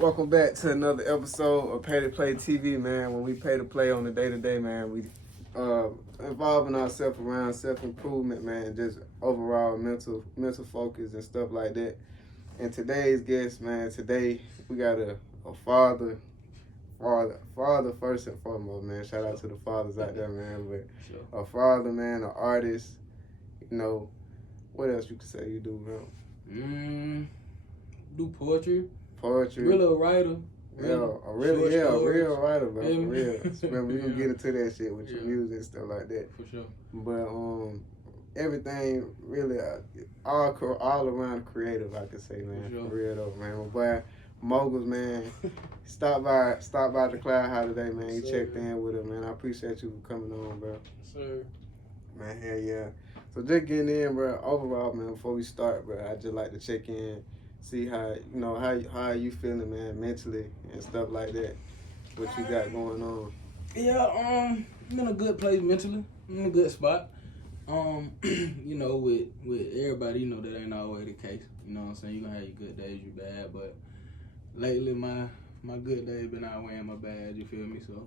Welcome back to another episode of PaytoPLay TV, man. When we pay to play on the day-to-day, man, we involving ourselves around self-improvement, man, just overall mental focus and stuff like that. And today's guest, man, today we got a father first and foremost, man. Shout out to the fathers out there, man. But a father, man, an artist, what else you could say you do, man? Do poetry. Really a writer. A real writer, bro. For real. Man, we gonna get into that shit with your music and stuff like that. For sure. But everything really all around creative, I could say, man. For real though, man. My boy Mogulz, man, stop by the Cloud House today, man. You checked in with him, man. I appreciate you for coming on, bro. Sir. Man, hell yeah. So just getting in, bro. Overall, man, before we start, bro, I just like to check in. See how how you feeling, man, mentally and stuff like that. What you got going on? Yeah, I'm in a good place mentally. I'm in a good spot. With everybody, that ain't always the case. You know what I'm saying? You gonna have your good days, your bad, but lately my good days been outweighing my bad. You feel me? So,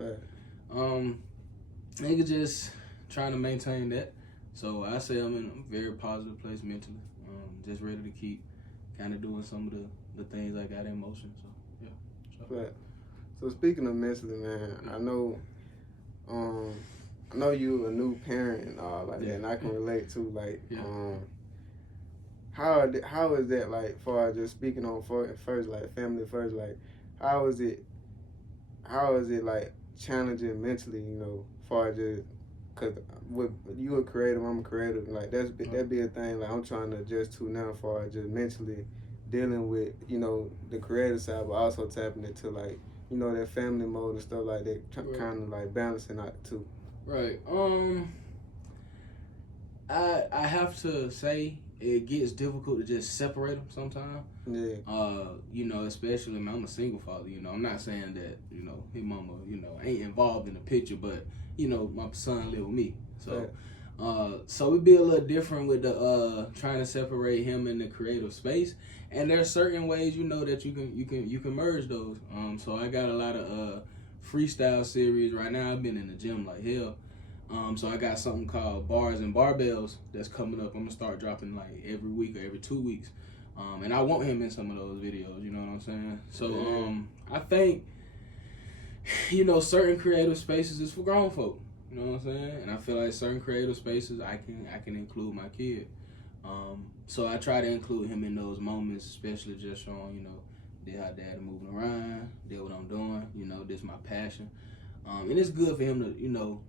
nigga just trying to maintain that. So I say I'm in a very positive place mentally. Just ready to keep kind of doing some of the things I got in motion. So yeah. So speaking of mentally, man, I know you a new parent and all like that, and I can relate to like how is that like for just speaking on first like family first, like how is it like challenging mentally, far just cause with you a creative, I'm a creative, like that'd be a thing like I'm trying to adjust to now for just mentally dealing with the creative side, but also tapping into like that family mode and stuff like that, kind of like balancing out too. Right. I have to say it gets difficult to just separate them sometimes. Yeah. Especially I'm a single father. I'm not saying that his mama ain't involved in the picture, but my son live with me. So. Right. So it'd be a little different with the trying to separate him in the creative space, and there's certain ways that you can merge those. So I got a lot of freestyle series right now. I've been in the gym like hell. So I got something called Bars and Barbells that's coming up. I'm gonna start dropping like every week or every 2 weeks, and I want him in some of those videos. You know what I'm saying? So I think certain creative spaces is for grown folk. You know what I'm saying? And I feel like certain creative spaces I can include my kid. So I try to include him in those moments, especially just showing, how dad moving around, what I'm doing, this my passion. And it's good for him to,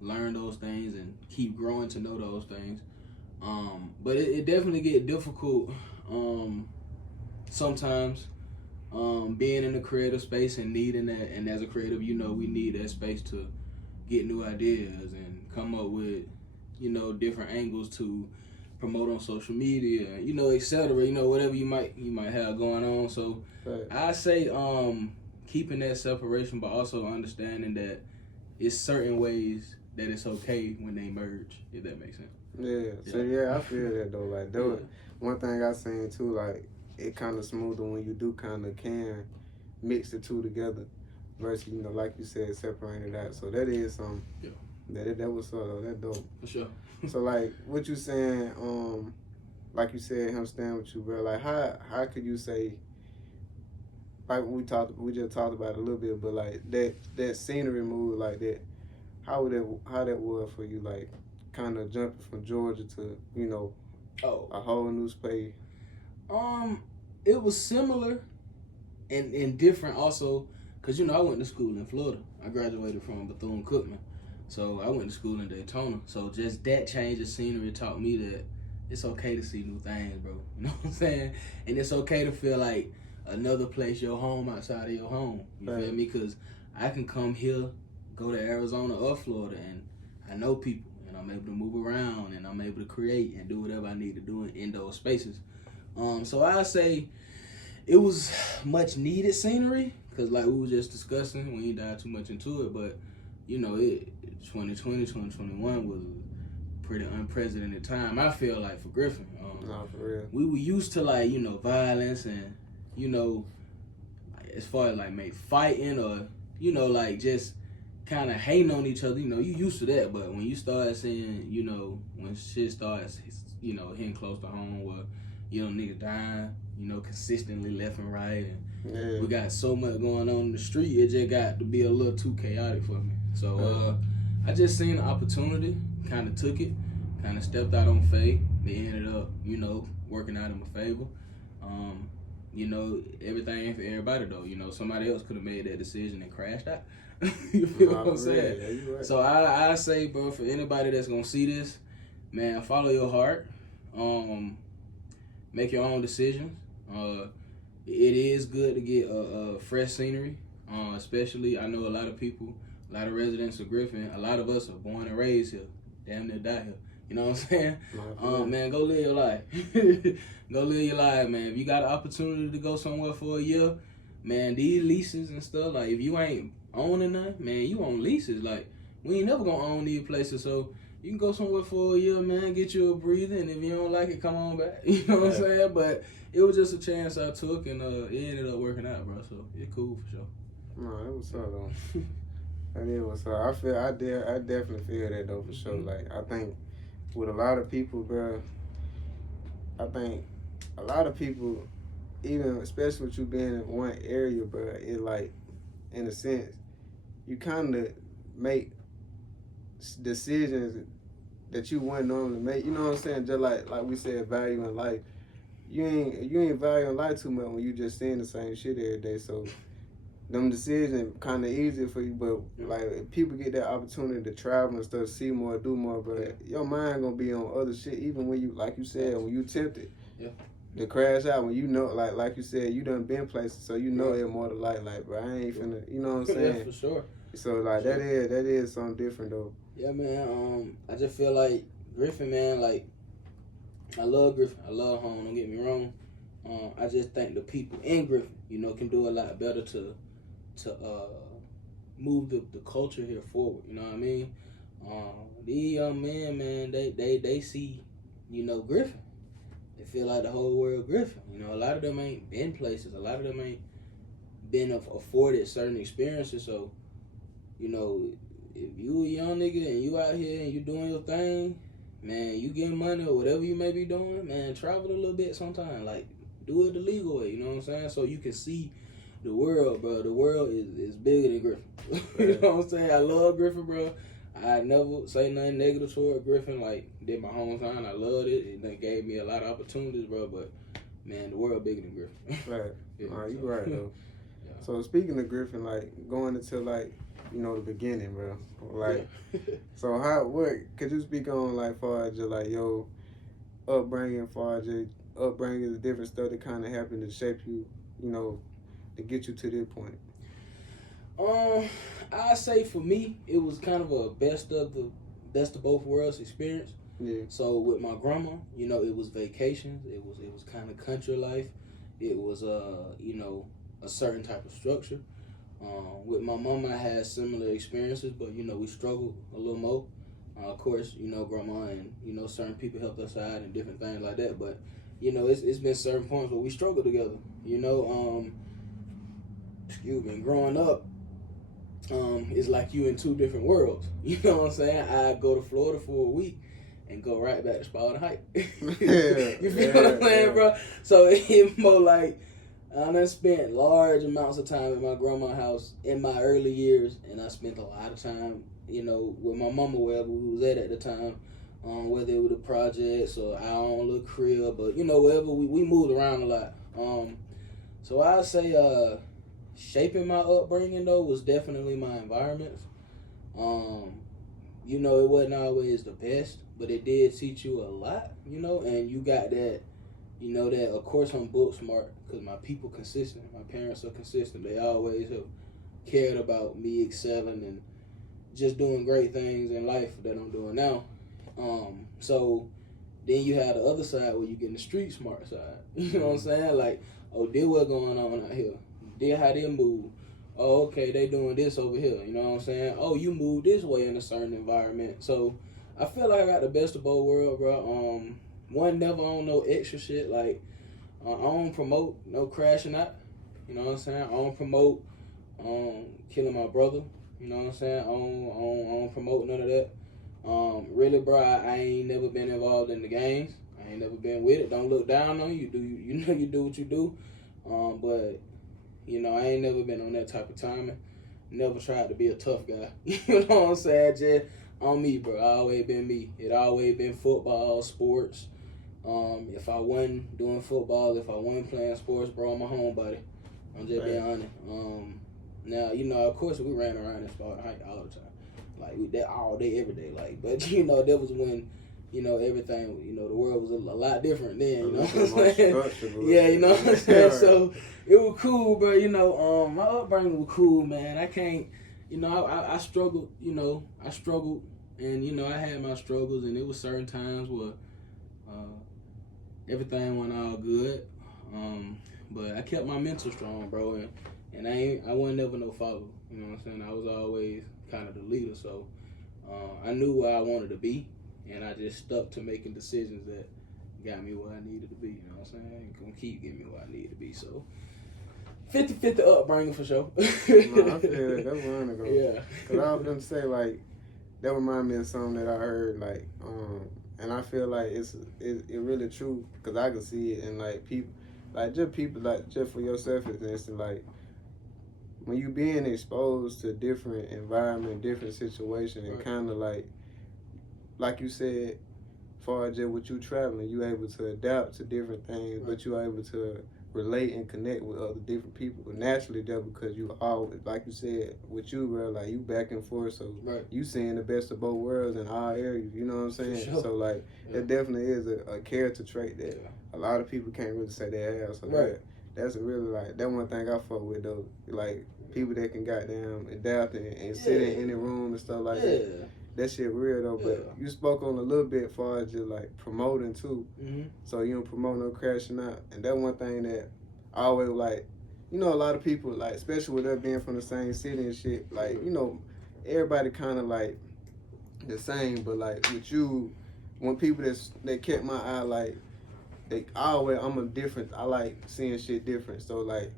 learn those things and keep growing to know those things. But it definitely get difficult sometimes being in the creative space and needing that. And as a creative, we need that space to get new ideas and come up with, different angles to promote on social media, etc. Whatever you might have going on. So I say keeping that separation, but also understanding that it's certain ways that it's okay when they merge, if that makes sense. Yeah. So I feel that though. Like one thing I seen too, like it kind of smoother when you do kind of can mix the two together. Versus, like you said, separating it out. So that is something. Yeah. That was that dope. For sure. So like what you saying, like you said, him staying with you, bro. Like how could you say, like we just talked about it a little bit, but like that scenery move like that, how that was for you, like kind of jumping from Georgia to a whole new space. It was similar and different also. Cause I went to school in Florida. I graduated from Bethune-Cookman, so I went to school in Daytona. So just that change of scenery taught me that it's okay to see new things, bro. You know what I'm saying? And it's okay to feel like another place your home outside of your home. You feel me? Cause I can come here, go to Arizona or Florida, and I know people, and I'm able to move around, and I'm able to create and do whatever I need to do in those spaces. So I say it was much needed scenery. Cause like we were just discussing, we ain't dive too much into it, but 2020, 2021 was a pretty unprecedented time. I feel like for Griffin, for real. We were used to like violence and as far as like maybe fighting or like just kind of hating on each other. You used to that, but when you start seeing when shit starts hitting close to home, where niggas dying consistently left and right, and we got so much going on in the street, it just got to be a little too chaotic for me. So I just seen the opportunity, kind of took it, kind of stepped out on faith. They ended up working out in my favor. Everything ain't for everybody though. Somebody else could have made that decision and crashed out. You feel what I'm saying? Yeah, right. So I say, bro, for anybody that's gonna see this, man, follow your heart. Make your own decisions. It is good to get fresh scenery. Especially, I know a lot of people, a lot of residents of Griffin. A lot of us are born and raised here, damn near die here. You know what I'm saying? Man, go live your life. Go live your life, man. If you got an opportunity to go somewhere for a year, man, these leases and stuff, like, if you ain't owning none, man, you own leases. Like, we ain't never gonna own these places, so you can go somewhere for a year, man, get you a breather, and if you don't like it, come on back. You know what I'm saying? But it was just a chance I took, and it ended up working out, bro, so it's cool for sure. No, it was so, though. That is what's up. I definitely feel that, though, for sure. Like, I think with a lot of people, bro, I think a lot of people, even especially with you being in one area, bro, it like, in a sense, you kind of make decisions that you wouldn't normally make. You know what I'm saying? Just like we said, value in life. You ain't valuing life too much when you just seeing the same shit every day. So them decisions kind of easier for you, but like if people get that opportunity to travel and stuff, see more, do more, but your mind gonna be on other shit. Even when you, like you said, when you tempted to crash out, when like you said, you done been places, so you know it more to like, bro, I ain't finna, you know what I'm saying? Yeah, for sure. So like that is something different though. Yeah, man. I just feel like Griffin, man. Like, I love Griffin. I love home. Don't get me wrong. I just think the people in Griffin, can do a lot better to move the culture here forward. You know what I mean? These young men, man, they see, Griffin. They feel like the whole world Griffin. A lot of them ain't been places. A lot of them ain't been afforded certain experiences. So, if you a young nigga and you out here and you doing your thing, man, you getting money or whatever you may be doing, man, travel a little bit sometime. Like, do it the legal way, you know what I'm saying? So you can see the world, bro. The world is bigger than Griffin. You know what I'm saying? I love Griffin, bro. I never say nothing negative toward Griffin. Like, did my hometown. I loved it. And they gave me a lot of opportunities, bro. But, man, the world bigger than Griffin. Right. You right, though. Yeah. So, speaking of Griffin, like, going into, like, the beginning, bro. Like, so what could you speak on, like, far as just, like, your upbringing, far as your upbringing, the different stuff that kind of happened to shape you, to get you to this point? I say for me, it was kind of a best of both worlds experience. Yeah. So with my grandma, it was vacations. It was kind of country life. It was a certain type of structure. With my mom, I had similar experiences, but we struggled a little more. Of course, grandma and certain people helped us out and different things like that. But it's been certain points where we struggled together. Growing up, it's like you in two different worlds. You know what I'm saying? I go to Florida for a week and go right back to Spalding Heights. You feel what I'm saying, bro? So it's more like I done spent large amounts of time at my grandma's house in my early years, and I spent a lot of time, with my mama wherever we was at the time, whether it was the projects or our own little crib, but wherever we moved around a lot. So I'd say shaping my upbringing though was definitely my environments. It wasn't always the best, but it did teach you a lot, and you got that. That, of course, I'm book smart because my people consistent. My parents are consistent. They always have cared about me excelling and just doing great things in life that I'm doing now. So then you have the other side where you get the street smart side. You know what I'm saying? Like, oh, this what's going on out here. This how they move. Oh, okay, they doing this over here. You know what I'm saying? Oh, you move this way in a certain environment. So I feel like I got the best of both worlds, bro. One never on no extra shit. Like, I don't promote no crashing out. You know what I'm saying? I don't promote killing my brother. You know what I'm saying? I don't promote none of that. Really, bro, I ain't never been involved in the games. I ain't never been with it. Don't look down on you. You know you do what you do. But you know, I ain't never been on that type of timing. Never tried to be a tough guy. You know what I'm saying? Just on me, bro. Always been me. It always been football, sports. If I wasn't doing football, if I wasn't playing sports, bro, I'm a homebody. I'm just being honest. Now, you know, of course, we ran around in Spartan Heights all the time. Like, we that all day, every day. Like, but, you know, that was when, you know, everything, you know, the world was a lot different then, you know what I'm saying? Yeah, you know what I'm saying? So, it was cool, bro. You know, my upbringing was cool, man. I can't, you know, I struggled, you know, and, you know, I had my struggles, and it was certain times where everything went all good. But I kept my mental strong, bro, and I wasn't never no follower. You know what I'm saying? I was always kind of the leader, so I knew where I wanted to be, and I just stuck to making decisions that got me where I needed to be. You know what I'm saying? Ain't gonna keep getting me where I need to be. So 50-50 upbringing for sure. No, I feel that. That's where I'm gonna go. Yeah. Cause I was gonna say, like, that remind me of something that I heard, like, and I feel like it really true, cause I can see it in like people, like just for yourself, for instance, like when you being exposed to different environment, different situation, and kind of like you said, far as just with you traveling, you able to adapt to different things, but you are able to relate and connect with other different people. But naturally, that because you always, like you said, with you, bro, like you back and forth, so you seeing the best of both worlds in all areas. You know what I'm saying? Sure. So like, it definitely is a character trait that a lot of people can't really say they have. So that's a really like that one thing I fuck with though. Like people that can goddamn adapt and sit in any room and stuff like that. That shit real though, but you spoke on a little bit as far as just like promoting too. Mm-hmm. So you don't promote no crashing out, and that one thing that I always like, you know, a lot of people like, especially with us being from the same city and shit, like, you know, everybody kind of like the same, but like with you, when people that kept my eye, like I'm a different. I like seeing shit different. So like.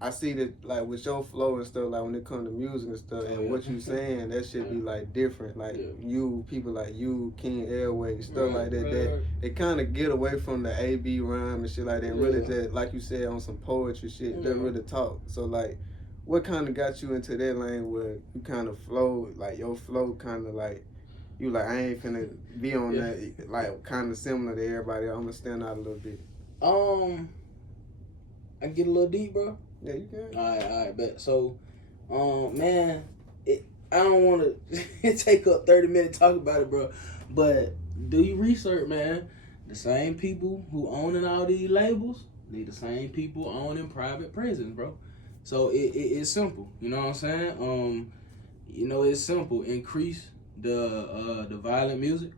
I see that, like, with your flow and stuff, like, when it comes to music and stuff, and what you saying, that shit be, like, different. Like, you, people like you, King Airways, stuff like that, they kind of get away from the A-B rhyme and shit like that, and really just, like you said, on some poetry shit, just really talk. So, like, what kind of got you into that lane where you kind of flow, like, your flow kind of, like, you like, I ain't finna be on that, like, kind of similar to everybody. I'm gonna stand out a little bit. I can get a little deep, bro. Yeah, you can. All right, bet. So, man, I don't want to take up 30 minutes talking about it, bro. But do your research, man. The same people who owning all these labels, they the same people owning private prisons, bro. So it's simple. You know what I'm saying? You know, it's simple. Increase the violent music.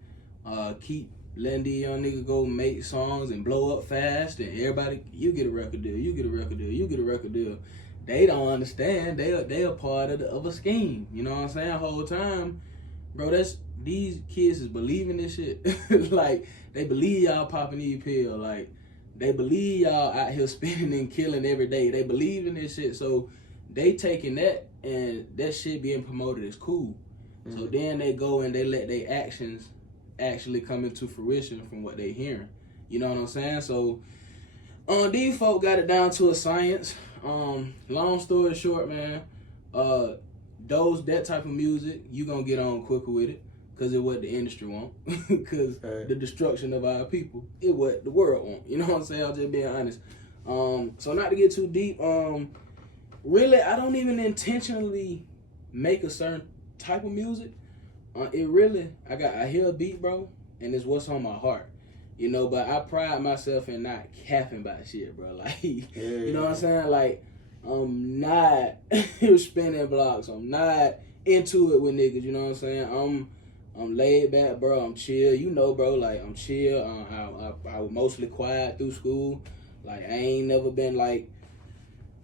Keep letting these young niggas go make songs and blow up fast, and everybody, you get a record deal, you get a record deal, you get a record deal. They don't understand. They a part of a scheme. You know what I'm saying? The whole time, bro. These kids is believing this shit. Like they believe y'all popping these pills. Like they believe y'all out here spinning and killing every day. They believe in this shit. So they taking that and that shit being promoted as cool. Mm-hmm. So then they go and they let their actions actually come into fruition from what they hearing. You know what I'm saying? So these folk got it down to a science. Long story short, man, that type of music, you gonna get on quicker with it because it's what the industry want. Because the destruction of our people is what the world want. You know what I'm saying? I'm just being honest. So not to get too deep, really, I don't even intentionally make a certain type of music. I hear a beat, bro, and it's what's on my heart, you know. But I pride myself in not capping about shit, bro. Like, you know what I'm saying? Like, I'm not spinning blocks. I'm not into it with niggas. You know what I'm saying? I'm laid back, bro. I'm chill. You know, bro. Like, I'm chill. I was mostly quiet through school. Like, I ain't never been like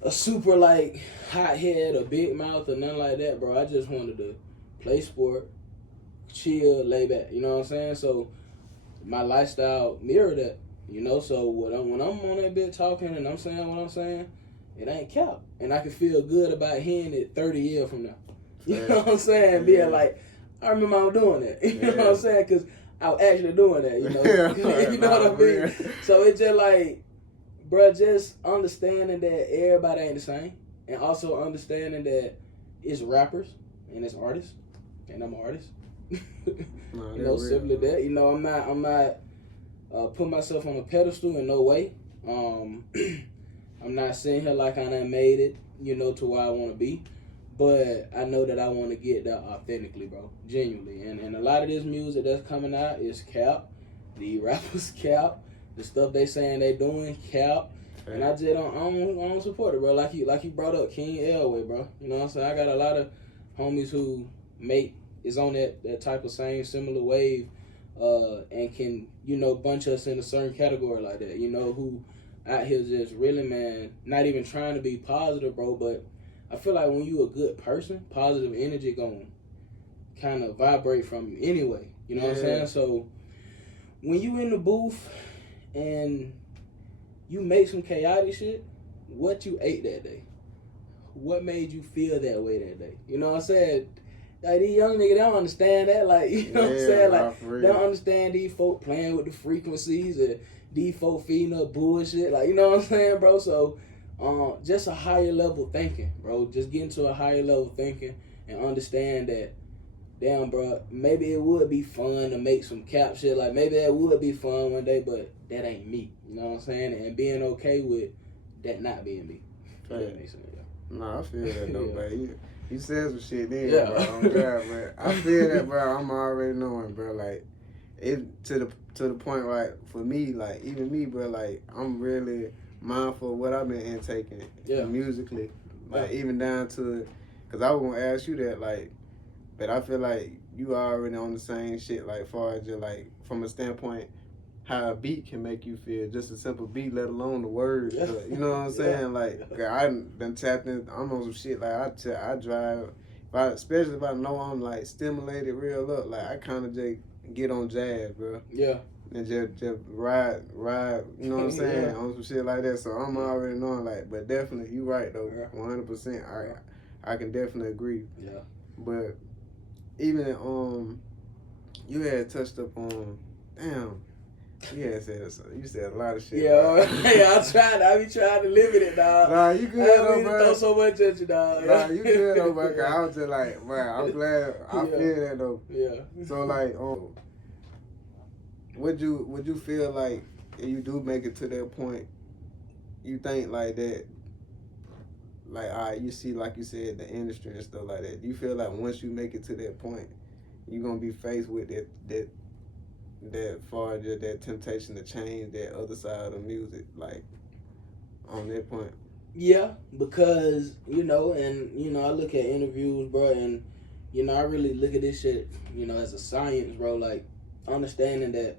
a super like hot head or big mouth or nothing like that, bro. I just wanted to play sport. Chill, lay back, you know what I'm saying? So my lifestyle mirror that, you know. So when I'm on that bit talking and I'm saying what I'm saying, it ain't cap. And I can feel good about hearing it 30 years from now. You know what I'm saying? Being like, I remember I was doing that. You know what I'm saying? Because I was actually doing that, you know? You know what I mean? So it's just like, bro, just understanding that everybody ain't the same. And also understanding that it's rappers and it's artists. And I'm an artist. You know, simply that. You know, I'm not putting myself on a pedestal in no way. I'm not sitting here like I done made it, you know, to where I want to be. But I know that I want to get there authentically, bro. Genuinely. And a lot of this music that's coming out is cap. The rappers cap. The stuff they saying they doing cap. And I just don't support it, bro. Like you brought up King Elway, bro. You know what I'm saying? I got a lot of homies who is on that type of same similar wave, and can, you know, bunch us in a certain category like that. You know, who out here just really, man, not even trying to be positive, bro, but I feel like when you a good person, positive energy gonna kind of vibrate from you anyway. You know what I'm saying? So when you in the booth and you make some chaotic shit, what you ate that day? What made you feel that way that day? You know what I'm saying? Like, these young niggas, they don't understand that. Like, you know what I'm saying? Like, they don't understand these folk playing with the frequencies and these folk feeding up bullshit. Like, you know what I'm saying, bro? So, just a higher level thinking, bro. Just getting to a higher level thinking and understand that, damn, bro, maybe it would be fun to make some cap shit. Like, maybe that would be fun one day, but that ain't me. You know what I'm saying? And being okay with that not being me. That makes sense, yeah. Nah, I feel that, though, man. You said some shit then, bro. I'm glad, man. I feel that, bro. I'm already knowing, bro. Like, it to the point, like, for me, like, even me, bro, like, I'm really mindful of what I've been intaking musically. Like, even down to, because I was going to ask you that, like, but I feel like you already on the same shit, like, far as just, like, from a standpoint, how a beat can make you feel, just a simple beat, let alone the words. Yeah. You know what I'm saying? Like, I done tapped in, I'm on some shit, like, I drive, especially if I know I'm, like, stimulated real up, like, I kind of just get on jazz, bro. Yeah. And just ride, you know what I'm saying, on some shit like that. So I'm already knowing, like, but definitely, you right, though, 100%. I can definitely agree. Yeah. But even, you had touched up on, damn, you said a lot of shit. Yeah, I be trying to limit it, dog. Nah, you good, though, bro. Throw so much at you, dog. Nah, you good, though, bro. I was just like, man, I'm glad. I feel that, though. Yeah. So, like, would you feel like if you do make it to that point, you think like that, like, all right, you see, like you said, the industry and stuff like that. Do you feel like once you make it to that point, you're gonna be faced with that far as that temptation to change that other side of music, like, on that point? Yeah, because, you know, and, you know, I look at interviews, bro, and, you know, I really look at this shit, you know, as a science, bro, like, understanding that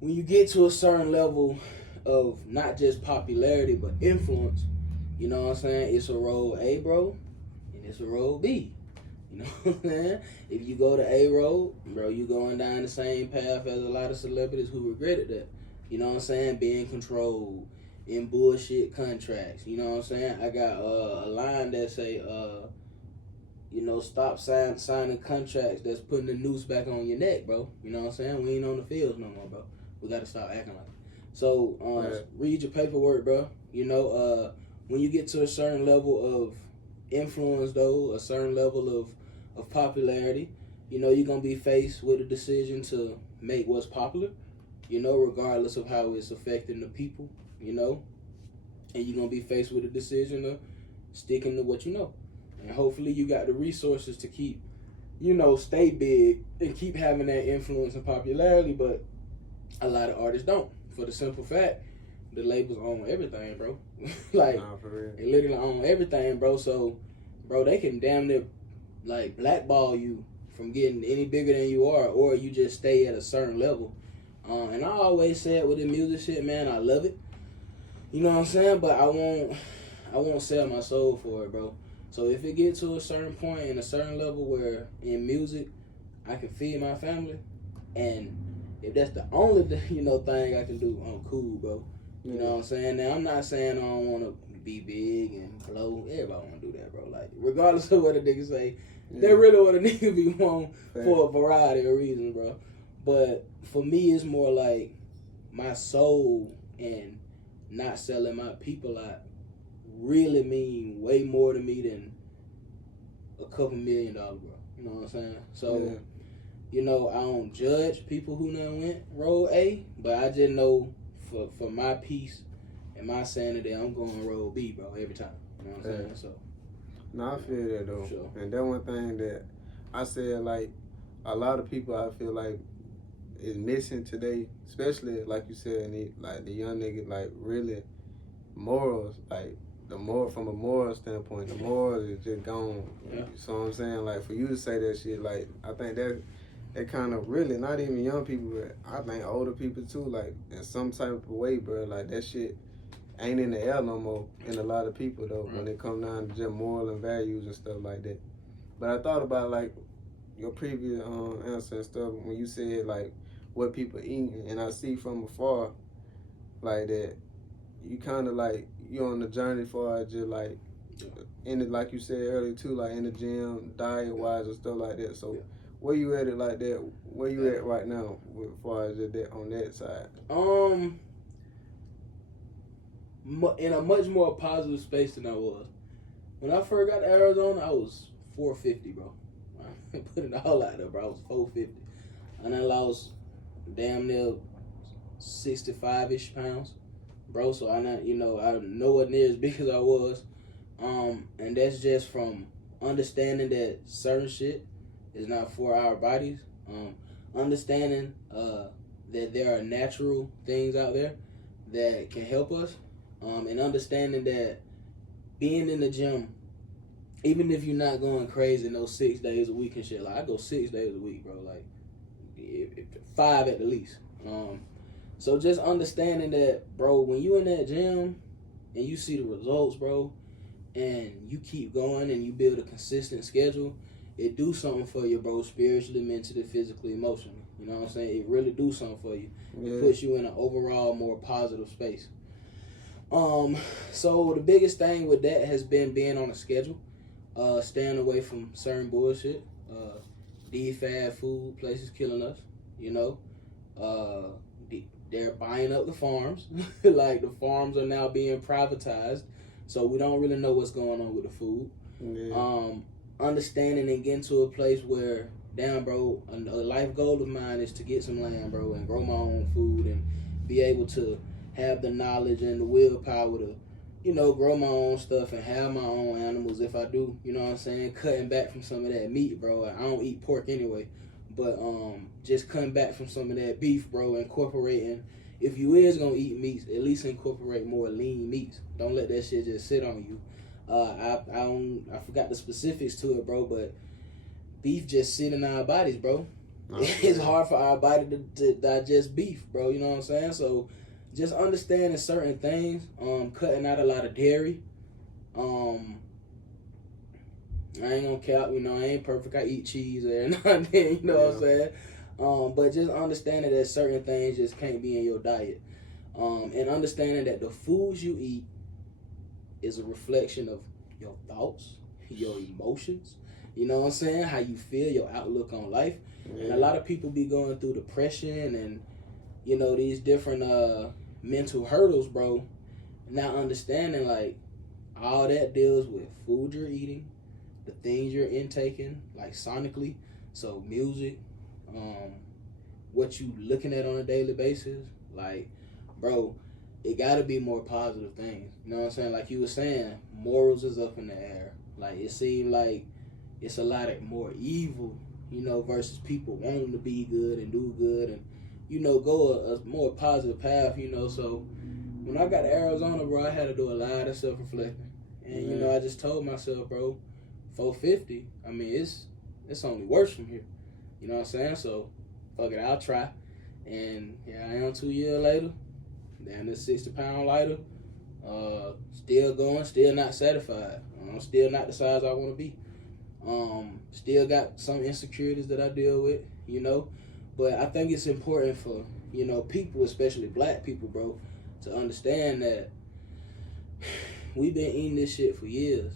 when you get to a certain level of not just popularity, but influence, you know what I'm saying, it's a road A, bro, and it's a road B. You know what I'm saying? If you go to A road, bro, you going down the same path as a lot of celebrities who regretted that. You know what I'm saying? Being controlled in bullshit contracts. You know what I'm saying? I got a line that say, you know, stop signing contracts that's putting the noose back on your neck, bro. You know what I'm saying? We ain't on the fields no more, bro. We got to stop acting like it. So, read your paperwork, bro. You know, when you get to a certain level of influence, though, a certain level of popularity, you know, you're going to be faced with a decision to make what's popular, you know, regardless of how it's affecting the people, you know, and you're going to be faced with a decision of sticking to what you know. And hopefully you got the resources to keep, you know, stay big and keep having that influence and popularity, but a lot of artists don't, for the simple fact the labels own everything, bro. Like, for real. They literally own everything, bro. So, bro, they can damn near, like, blackball you from getting any bigger than you are, or you just stay at a certain level. And I always said with the music shit, man, I love it. You know what I'm saying? But I won't sell my soul for it, bro. So if it gets to a certain point and a certain level where in music I can feed my family, and if that's the only, you know, thing I can do, I'm cool, bro. You know what I'm saying? Now, I'm not saying I don't want to be big and blow. Everybody want to do that, bro. Like, regardless of what a nigga say, they really want a nigga be want for a variety of reasons, bro. But for me, it's more like my soul and not selling my people out really mean way more to me than a couple $1 million, bro. You know what I'm saying? So, you know, I don't judge people who done went road A, but I just know for my peace and my sanity, I'm going road B, bro, every time. You know what I'm saying? So. No, I feel that though. Sure. And that one thing that I said, like, a lot of people I feel like is missing today, especially like you said, like the young nigga, like really morals, like from a moral standpoint, the morals is just gone. Yeah. So I'm saying, like, for you to say that shit, like, I think that kind of really, not even young people, but I think older people too, like, in some type of way, bro, like, that shit ain't in the air no more in a lot of people, though, when it come down to just moral and values and stuff like that. But I thought about, like, your previous answer and stuff, when you said, like, what people eating, and I see from afar, like, that you kind of, like, you on the journey for just, like, in it, like you said earlier, too, like, in the gym, diet-wise and stuff like that. So, where you at it like that? Where you at right now, as far as that on that side? In a much more positive space than I was. When I first got to Arizona, I was 450, bro. I put it all out there, bro. I was 450. And I lost damn near 65-ish pounds, bro. So I'm nowhere near as big as I was. And that's just from understanding that certain shit is not for our bodies. Understanding that there are natural things out there that can help us. And understanding that being in the gym, even if you're not going crazy in those 6 days a week and shit, like I go 6 days a week, bro, like 5 at the least. So just understanding that, bro, when you in that gym and you see the results, bro, and you keep going and you build a consistent schedule, it do something for you, bro, spiritually, mentally, physically, emotionally. You know what I'm saying? It really do something for you. It puts you in an overall more positive space. So the biggest thing with that has been being on a schedule, staying away from certain bullshit, defad food places killing us, you know, they're buying up the farms, like the farms are now being privatized, so we don't really know what's going on with the food. Understanding and getting to a place where, damn, bro, a life goal of mine is to get some land, bro, and grow my own food and be able to have the knowledge and the willpower to, you know, grow my own stuff and have my own animals if I do, you know what I'm saying? Cutting back from some of that meat, bro. I don't eat pork anyway, but just cutting back from some of that beef, bro, incorporating, if you is gonna eat meats, at least incorporate more lean meats. Don't let that shit just sit on you. I forgot the specifics to it, bro, but beef just sit in our bodies, bro. It's hard for our body to digest beef, bro, you know what I'm saying? So just understanding certain things, cutting out a lot of dairy. I ain't gonna cap, you know, I ain't perfect. I eat cheese every now and then, you know what I'm saying? But just understanding that certain things just can't be in your diet. And understanding that the foods you eat is a reflection of your thoughts, your emotions, you know what I'm saying? How you feel, your outlook on life. And a lot of people be going through depression and, you know, these different mental hurdles, bro. Not understanding, like, all that deals with food you're eating, the things you're intaking, like sonically, so music, what you looking at on a daily basis, like, bro, it gotta be more positive things. You know what I'm saying? Like you were saying, morals is up in the air. Like, it seems like it's a lot of more evil, you know, versus people wanting to be good and do good and, you know, go a more positive path, you know. So when I got to Arizona, bro, I had to do a lot of self-reflecting. And, you know, I just told myself, bro, 450, I mean, it's only worse from here. You know what I'm saying? So, fuck it, I'll try. And here I am 2 years later, down to 60 pounds lighter, still going, still not satisfied. Still not the size I want to be. Still got some insecurities that I deal with, you know. But I think it's important for, you know, people, especially black people, bro, to understand that we've been eating this shit for years.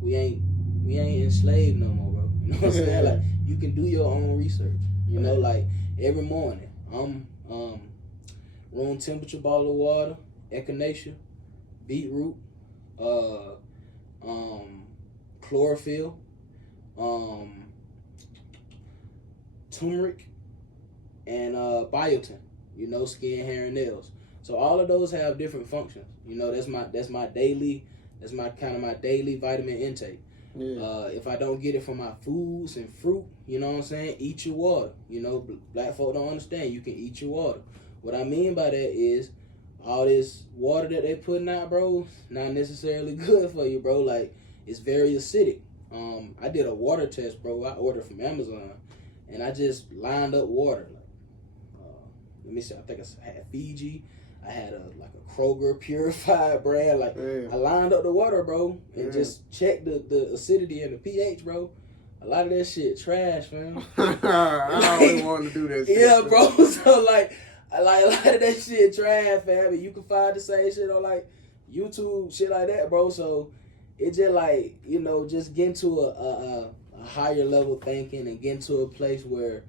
We ain't enslaved no more, bro. You know what I'm saying? Like, you can do your own research. You know, like, every morning, I'm room temperature bottle of water, echinacea, beetroot, chlorophyll, turmeric, and biotin. You know, skin, hair, and nails. So all of those have different functions. You know, that's my daily vitamin intake. Yeah. If I don't get it from my foods and fruit, you know what I'm saying? Eat your water. You know, black folk don't understand. You can eat your water. What I mean by that is all this water that they putting out, bro, not necessarily good for you, bro. Like, it's very acidic. I did a water test, bro. I ordered from Amazon, and I just lined up water. Like, let me see. I think I had Fiji. I had a Kroger purified brand. Like, I lined up the water, bro, and just checked the acidity and the pH, bro. A lot of that shit trash, man. I always wanted to do that shit. Yeah, bro. So, like, a lot of that shit trash, fam. And you can find the same shit on, like, YouTube, shit like that, bro. So, it just, like, you know, just getting to a higher level thinking and getting to a place where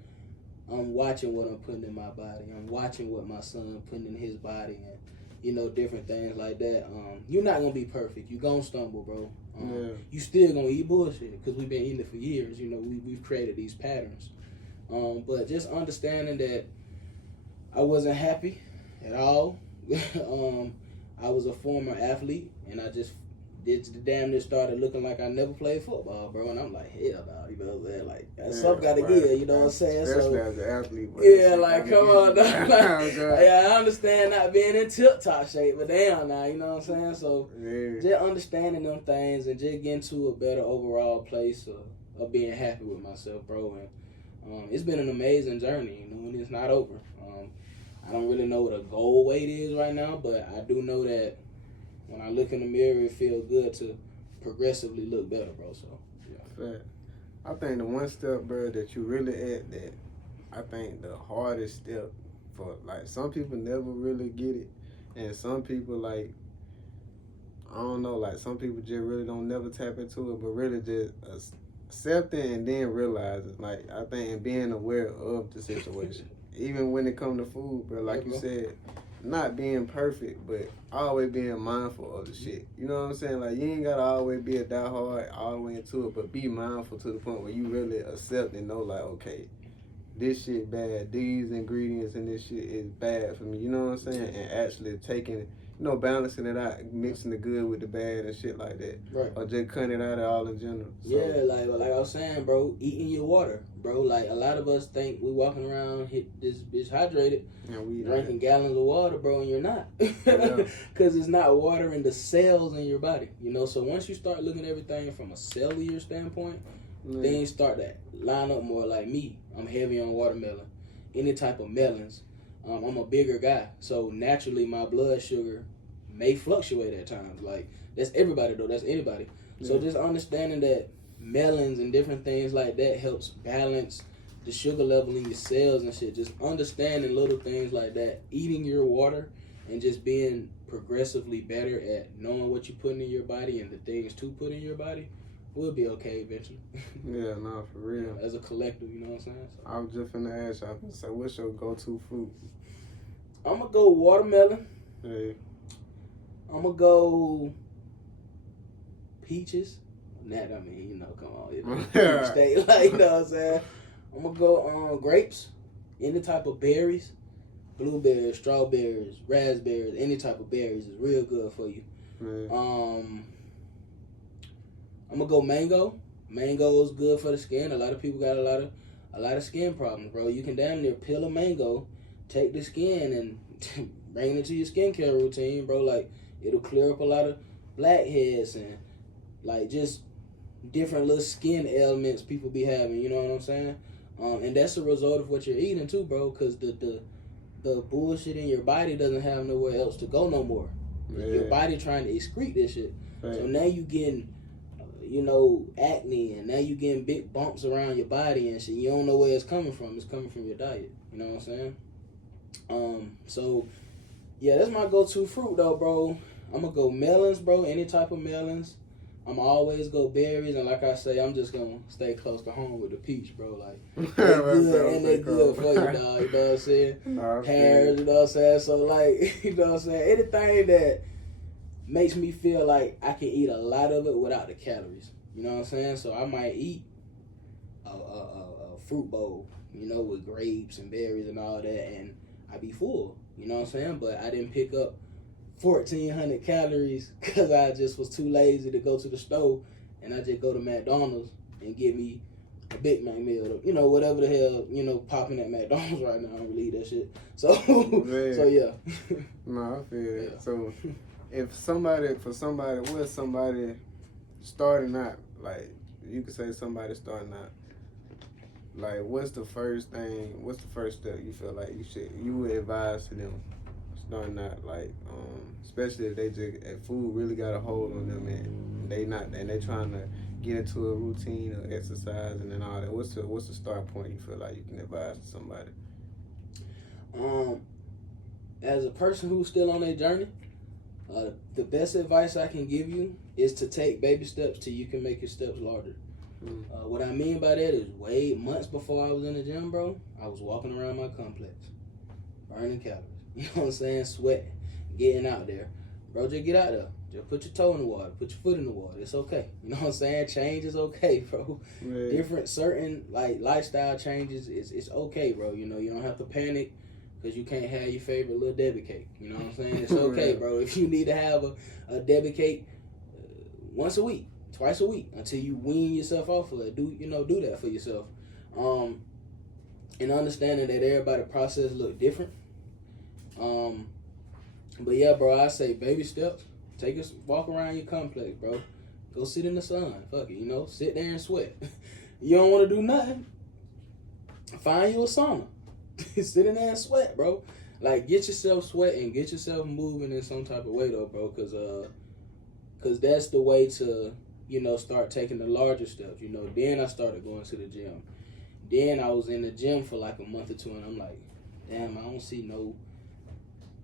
I'm watching what I'm putting in my body. I'm watching what my son putting in his body, and, you know, different things like that. You're not gonna be perfect. You're gonna stumble, bro. You still gonna eat bullshit because we've been eating it for years. You know, we've created these patterns. But just understanding that I wasn't happy at all. I was a former athlete, and I just damn near started looking like I never played football, bro. And I'm like, hell no, you know what I'm saying? Like, something got to give, you know what I'm saying? Especially as an athlete. Yeah, like, come on. Yeah, I understand not being in tip-top shape, but damn now, you know what I'm saying? So, just understanding them things and just getting to a better overall place of being happy with myself, bro. And it's been an amazing journey, you know, and it's not over. I don't really know what a goal weight is right now, but I do know that when I look in the mirror, it feels good to progressively look better, bro. So, yeah. Fact. I think the one step, bro, that you really at, that I think the hardest step for, like, some people never really get it, and some people, like, I don't know, like, some people just really don't never tap into it, but really just accept it and then realize it. Like, I think being aware of the situation, even when it comes to food, bro, like you said, not being perfect, but always being mindful of the shit. You know what I'm saying? Like, you ain't gotta always be a diehard all the way into it, but be mindful to the point where you really accept and know, like, okay, this shit bad, these ingredients and this shit is bad for me. You know what I'm saying? And actually taking, you know, balancing it out, mixing the good with the bad and shit like that. Right. Or just cutting it out all in general. So, yeah, like I was saying, bro, eating your water, bro. Like, a lot of us think we walking around hit this bitch hydrated, we drinking gallons of water, bro, and you're not. Because it's not watering the cells in your body, you know? So once you start looking at everything from a cellular standpoint, things start to line up more. Like me, I'm heavy on watermelon, any type of melons. I'm a bigger guy, so naturally my blood sugar may fluctuate at times. Like, that's everybody though, that's anybody. So just understanding that melons and different things like that helps balance the sugar level in your cells and shit. Just understanding little things like that, eating your water, and just being progressively better at knowing what you're putting in your body and the things to put in your body, we'll be okay eventually. Yeah, no, for real. As a collective, you know what I'm saying? So, I was just finna ask y'all, so what's your go-to fruit? I'm going to go watermelon. Hey. I'm going to go peaches. That, I mean, you know, come on. You know, state, like, you know what I'm saying? I'm going to go grapes, any type of berries, blueberries, strawberries, raspberries, any type of berries is real good for you. Man. I'm gonna go mango. Mango is good for the skin. A lot of people got a lot of skin problems, bro. You can damn near peel a mango, take the skin and bring it to your skincare routine, bro. Like, it'll clear up a lot of blackheads and, like, just different little skin ailments people be having. You know what I'm saying? And that's a result of what you're eating too, bro. Cause the bullshit in your body doesn't have nowhere else to go no more. Yeah. Your body trying to excrete this shit. Right. So now you getting, you know, acne, and now you getting big bumps around your body and shit. You don't know where it's coming from. It's coming from your diet. You know what I'm saying? So Yeah, that's my go-to fruit though, bro. I'm gonna go melons, bro. Any type of melons. I'm always go berries, and like I say, I'm just gonna stay close to home with the peach, bro. Like they good and they good for you, dog. You know what I'm saying? Pears, you know what I'm saying? So like, you know what I'm saying? Anything that makes me feel like I can eat a lot of it without the calories. You know what I'm saying? So I might eat a fruit bowl, you know, with grapes and berries and all that, and I be full. You know what I'm saying? But I didn't pick up 1,400 calories because I just was too lazy to go to the store, and I just go to McDonald's and get me a Big Mac meal, you know, whatever the hell, you know, popping at McDonald's right now. I don't really eat that shit. So, so yeah. No, I feel it. Yeah. So, if somebody, what's somebody starting out, like, you could say somebody starting out, like, what's the first step you feel like you would advise to them starting out, like, especially if food really got a hold on them and they trying to get into a routine of exercise and all that. What's the start point you feel like you can advise to somebody? As a person who's still on their journey, the best advice I can give you is to take baby steps till you can make your steps larger. What I mean by that is months before I was in the gym, bro, I was walking around my complex, burning calories. You know what I'm saying? Sweating, getting out there. Bro, just get out there. Just put your toe in the water. Put your foot in the water. It's okay. You know what I'm saying? Change is okay, bro. Right. Different, certain, like, lifestyle changes, it's okay, bro. You know, you don't have to panic because you can't have your favorite little Debbie cake. You know what I'm saying? It's okay, bro. If you need to have a Debbie cake once a week, twice a week, until you wean yourself off of it, do that for yourself. And understanding that everybody's process look different. But yeah, bro, I say baby steps. Take a walk around your complex, bro. Go sit in the sun. Fuck it, you know, sit there and sweat. You don't want to do nothing, find you a sauna. Sit in there and sweat, bro. Like, get yourself sweating, get yourself moving in some type of way, though, bro. Cause that's the way to, you know, start taking the larger steps. You know, then I started going to the gym. Then I was in the gym for like a month or two, and I'm like, damn, I don't see no,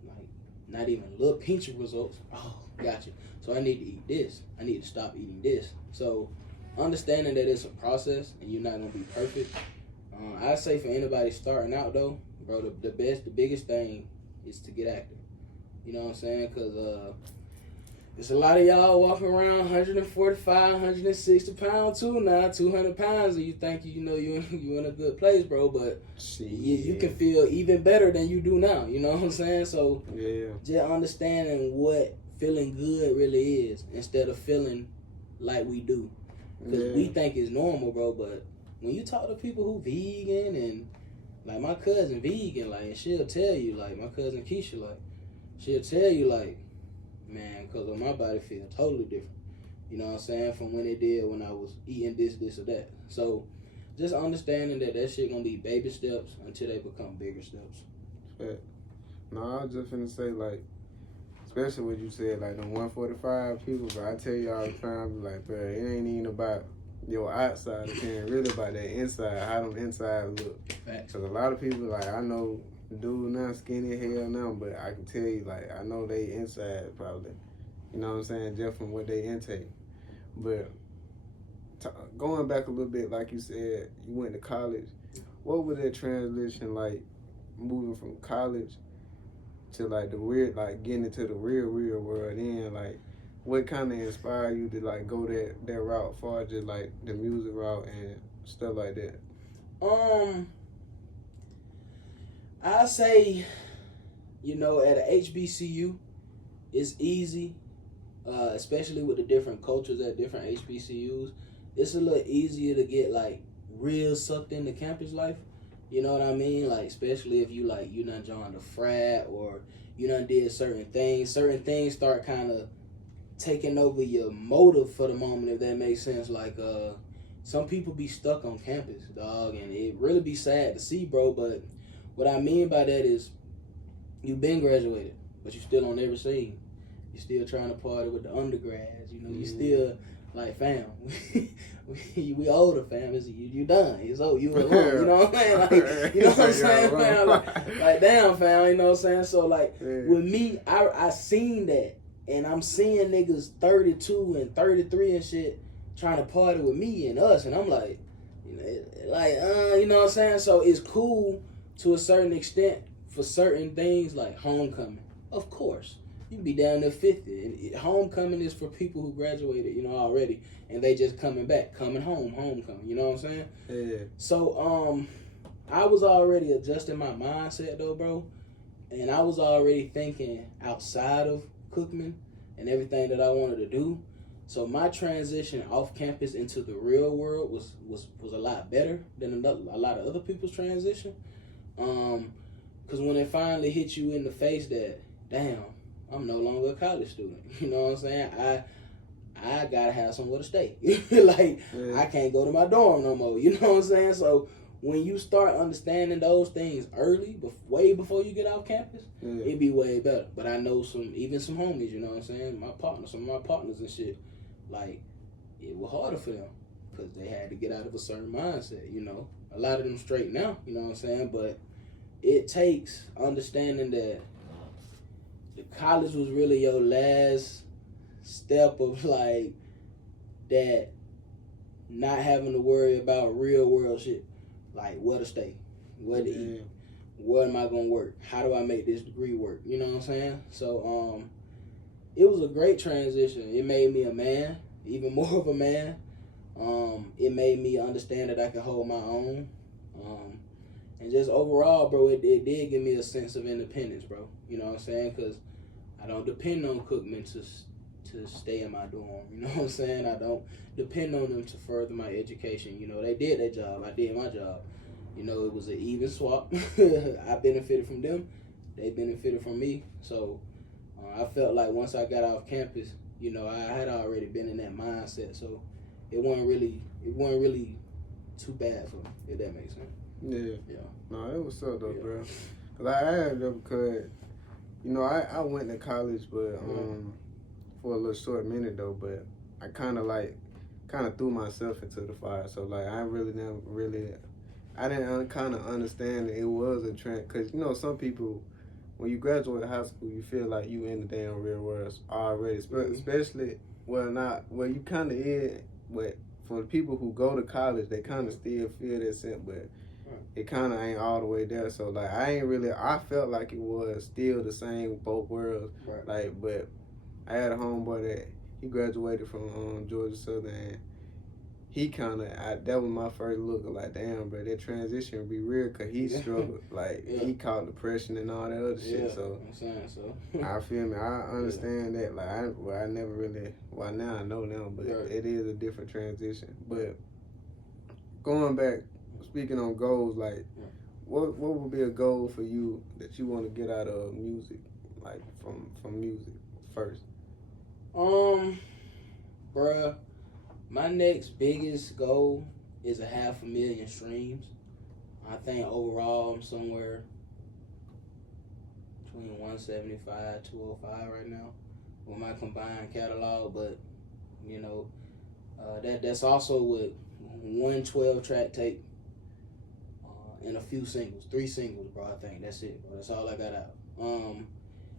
like, not even little pinch of results. Oh, gotcha. So I need to eat this. I need to stop eating this. So understanding that it's a process and you're not gonna be perfect. I say for anybody starting out though, bro, the biggest thing is to get active. You know what I'm saying? Cause there's a lot of y'all walking around 145, 160 pounds too now, 200 pounds, and you think you in a good place, bro. But you can feel even better than you do now. You know what I'm saying? So just understanding what feeling good really is instead of feeling like we do, because we think it's normal, bro. But when you talk to people who vegan and like my cousin vegan, like, and she'll tell you, like my cousin Keisha, like she'll tell you, like, man, because my body feels totally different. You know what I'm saying? From when it did when I was eating this, or that. So just understanding that shit gonna be baby steps until they become bigger steps. Fact. No, I was just finna say, like, especially what you said, like, the 145 people, bro, I tell you all the time, like, bro, it ain't even about your outside, it's really about that inside, how them inside look. Facts. Because a lot of people, like, I know dude now skinny hell now, but I can tell you, like, I know they inside probably, you know what I'm saying, just from what they intake. But going back a little bit, like you said, you went to college. What was that transition like, moving from college to like the weird, like getting into the real world? Then like, what kind of inspired you to like go that route, far as just like the music route and stuff like that? I say, you know, at a HBCU, it's easy, especially with the different cultures at different HBCUs. It's a little easier to get like real sucked into campus life. You know what I mean? Like, especially if you done joined a frat or you done did certain things. Certain things start kind of taking over your motive for the moment, if that makes sense. Like, some people be stuck on campus, dog, and it really be sad to see, bro. But what I mean by that is, you've been graduated, but you still on every scene. You still trying to party with the undergrads. You know, you still Like, fam, we older, fam. You done. It's over. You alone. You know what I'm saying? Like, you know what I'm saying, fam? Like, damn, fam. You know what I'm saying? So, like, with me, I seen that. And I'm seeing niggas 32 and 33 and shit trying to party with me and us. And I'm like, you know what I'm saying? So, it's cool to a certain extent for certain things like homecoming. Of course. You be down to 50. And homecoming is for people who graduated, you know, already. And they just coming back, coming home, homecoming. You know what I'm saying? Yeah. So, I was already adjusting my mindset, though, bro. And I was already thinking outside of Cookman and everything that I wanted to do. So my transition off campus into the real world was a lot better than a lot of other people's transition. Because when it finally hit you in the face that, damn, I'm no longer a college student. You know what I'm saying? I gotta have somewhere to stay. Like, I can't go to my dorm no more. You know what I'm saying? So when you start understanding those things early, way before you get off campus, it'd be way better. But I know some homies, you know what I'm saying? Some of my partners and shit, like, it was harder for them because they had to get out of a certain mindset, you know? A lot of them straight now, you know what I'm saying? But it takes understanding that the college was really your last step of, like, that not having to worry about real world shit. Like, where to stay, where to eat, where am I gonna work, how do I make this degree work, you know what I'm saying? So, it was a great transition. It made me a man, even more of a man. It made me understand that I could hold my own. And just overall, bro, it did give me a sense of independence, bro. You know what I'm saying? Because I don't depend on Cookman to stay in my dorm. You know what I'm saying? I don't depend on them to further my education. You know, they did their job. I did my job. You know, it was an even swap. I benefited from them. They benefited from me. So I felt like once I got off campus, you know, I had already been in that mindset. So it wasn't really too bad for me, if that makes sense. Yeah. No, it was so though, bro. Cause I had them because, you know, I went to college, but for a little short minute though, but I kind of threw myself into the fire. So like I didn't kind of understand that it was a trend. Cause you know some people, when you graduate high school, you feel like you in the damn real world already. Especially you kind of is, but for the people who go to college, they kind of still feel that sense, but it kind of ain't all the way there. So like I felt like it was still the same with both worlds. Right. Like, but I had a homeboy that he graduated from Georgia Southern, and he that was my first look of like, damn, bro, that transition would be real, cause he struggled. Like he caught depression and all that other shit. So I'm saying so. I feel me. I understand that. Like I never really. Well, now I know now, but it is a different transition. But going back, speaking on goals, like what would be a goal for you that you want to get out of music, like from music first? Bruh, my next biggest goal is 500,000 streams. I think overall I'm somewhere between 175, 205 right now with my combined catalog. But you know, that's also with one 12-track tape and a few singles, 3 singles, bro. I think that's it, bro. That's all I got out.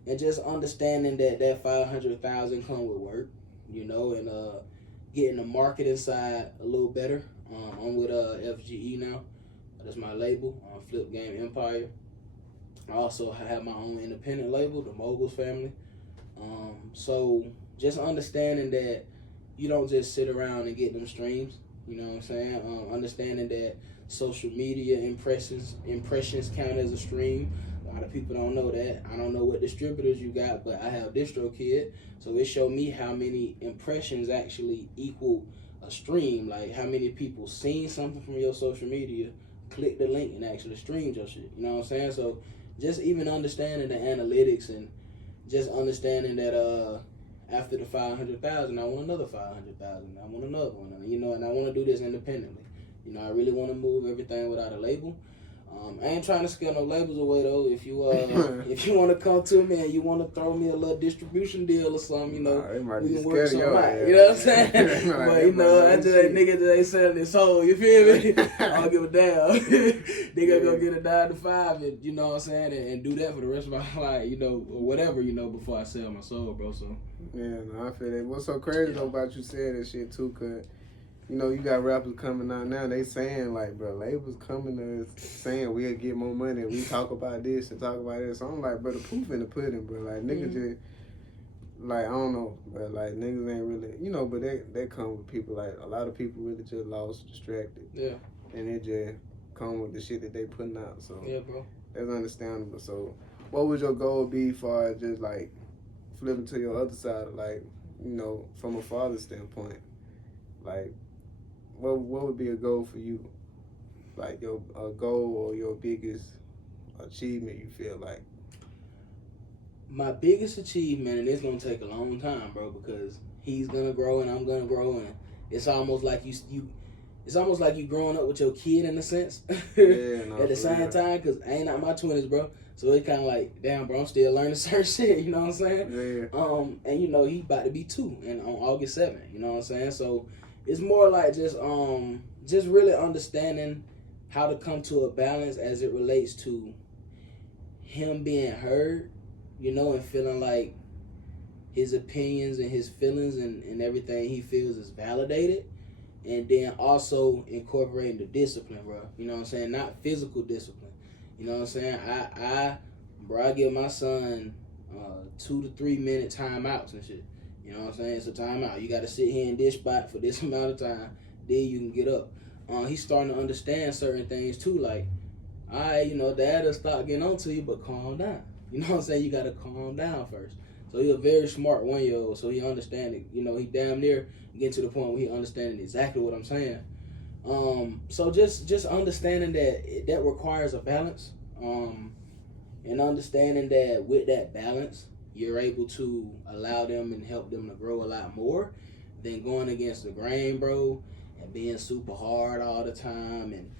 And just understanding that 500,000 come with work, you know, and getting the marketing side a little better. I'm with FGE now. That's my label, Flip Game Empire. I also have my own independent label, the Mogulz family. So just understanding that you don't just sit around and get them streams. You know what I'm saying? Understanding that social media impressions count as a stream. A lot of people don't know that. I don't know what distributors you got, but I have DistroKid, so it showed me how many impressions actually equal a stream. Like how many people seen something from your social media, click the link, and actually streamed your shit. You know what I'm saying? So just even understanding the analytics and just understanding that after the 500,000, I want another 500,000. I want another one, you know, and I want to do this independently. You know, I really want to move everything without a label. I ain't trying to scare no labels away though. If you want to come to me and you want to throw me a little distribution deal or something, you know, we can work something out. You know what I'm saying? But you know, I just niggas that ain't selling their soul. You feel me? I don't give a damn. Nigga go get a 9 to 5, and you know what I'm saying, and do that for the rest of my life, you know, or whatever, you know, before I sell my soul, bro. So yeah, no, I feel that. What's so crazy though about you saying that shit too, cause you know, you got rappers coming out now, they saying, like, bro, labels coming to us saying we'll get more money. We talk about this and talk about this. So I'm like, bro, the proof in the pudding, bro. Like, niggas just, like, I don't know, but, like, niggas ain't really, you know, but they come with people, like, a lot of people really just lost, distracted. Yeah. And it just come with the shit that they putting out. So, yeah, bro. That's understandable. So, what would your goal be for just, like, flipping to your other side, like, you know, from a father's standpoint? Like, what would be a goal for you? Like your goal or your biggest achievement you feel like? My biggest achievement, and it's gonna take a long time, bro, because he's gonna grow and I'm gonna grow, and it's almost like it's almost like you growing up with your kid in a sense. Yeah, no, at the same time, because I ain't not my 20s, bro. So it's kind of like, damn, bro, I'm still learning certain shit. You know what I'm saying? Yeah. And you know he about to be 2, and on August 7th. You know what I'm saying? So it's more like just really understanding how to come to a balance as it relates to him being heard, you know, and feeling like his opinions and his feelings and everything he feels is validated. And then also incorporating the discipline, bro. You know what I'm saying? Not physical discipline. You know what I'm saying? I give my son 2 to 3 minute timeouts and shit. You know what I'm saying? It's a timeout. You got to sit here in this spot for this amount of time. Then you can get up. He's starting to understand certain things too. Like, all right, you know, dad will start getting on to you, but calm down. You know what I'm saying? You got to calm down first. So he's a very smart 1-year-old. So he understands it. You know, he damn near getting to the point where he understanding exactly what I'm saying. So just understanding that requires a balance. And understanding that with that balance, you're able to allow them and help them to grow a lot more than going against the grain, bro, and being super hard all the time, and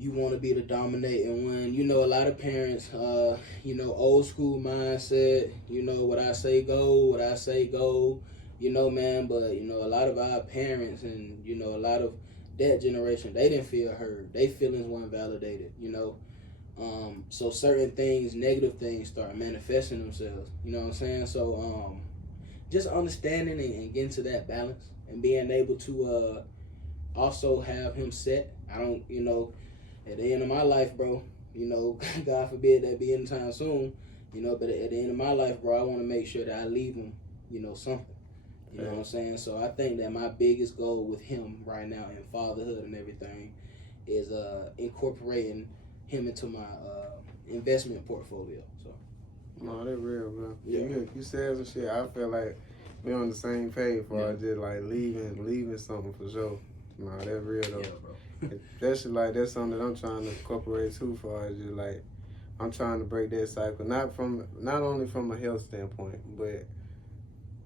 you want to be the dominating one. You know, a lot of parents, you know, old school mindset, you know, what I say go, you know, man, but, you know, a lot of our parents and, you know, a lot of that generation, they didn't feel heard. Their feelings weren't validated, you know. So certain things, negative things start manifesting themselves, you know what I'm saying? So just understanding and getting to that balance and being able to also have him set. I don't, you know, at the end of my life, bro, you know, God forbid that be anytime soon, you know, but at the end of my life, bro, I want to make sure that I leave him, you know, something. You know what I'm saying? So I think that my biggest goal with him right now in fatherhood and everything is incorporating him into my investment portfolio. So no, that's real, bro. Yeah. You said some shit. I feel like we on the same page for just like leaving something for sure. No, that's real though. Yeah, bro. That's something that I'm trying to incorporate too. For just like I'm trying to break that cycle, not only from a health standpoint, but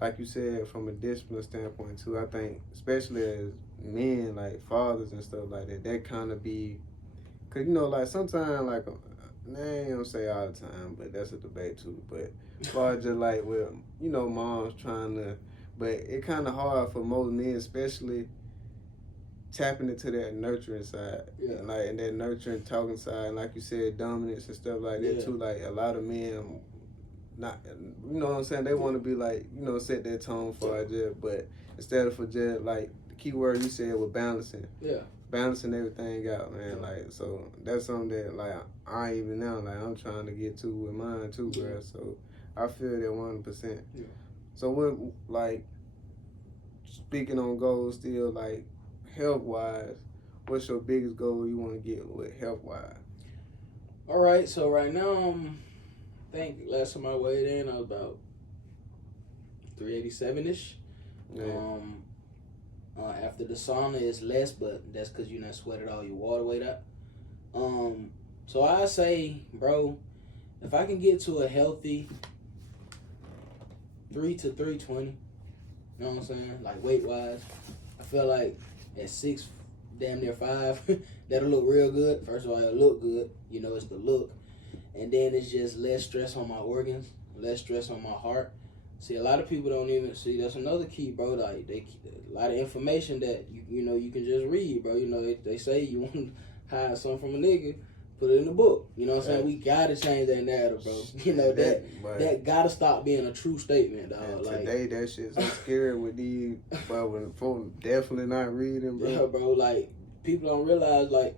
like you said, from a discipline standpoint too. I think especially as men, like fathers and stuff like that, that kind of be. Cause you know, like sometimes, like I ain't gonna say all the time, but that's a debate too. But far just like with you know, moms trying to, but it kind of hard for most men, especially tapping into that nurturing side, and that nurturing talking side, and like you said, dominance and stuff like that too. Like a lot of men, not you know what I'm saying, they want to be like you know set that tone for it, just, but instead of for just like the key word you said was balancing. Yeah. Balancing everything out, man. Like, so that's something that, like, I even now, like, I'm trying to get to with mine, too, bro. So I feel that 100%. Yeah. So, what, like, speaking on goals still, like, health-wise, what's your biggest goal you want to get with health-wise? All right, so right now, I think last time I weighed in, I was about 387-ish. Yeah. After the sauna, it's less, but that's because you not sweated all your water weight out. So I say, bro, if I can get to a healthy 3 to 320, you know what I'm saying? Like weight wise, I feel like at 6'4", damn near 5 that'll look real good. First of all, it'll look good. You know, it's the look. And then it's just less stress on my organs, less stress on my heart. See, a lot of people don't even see. That's another key, bro. Like a lot of information that you can just read, bro. You know, they say you want to hide something from a nigga, put it in the book. You know what I'm saying? We gotta change that narrative, bro. You know that gotta stop being a true statement, dog. Like today, that shit's so scary with these, but when folks definitely not reading, bro. Yeah, bro. Like people don't realize, like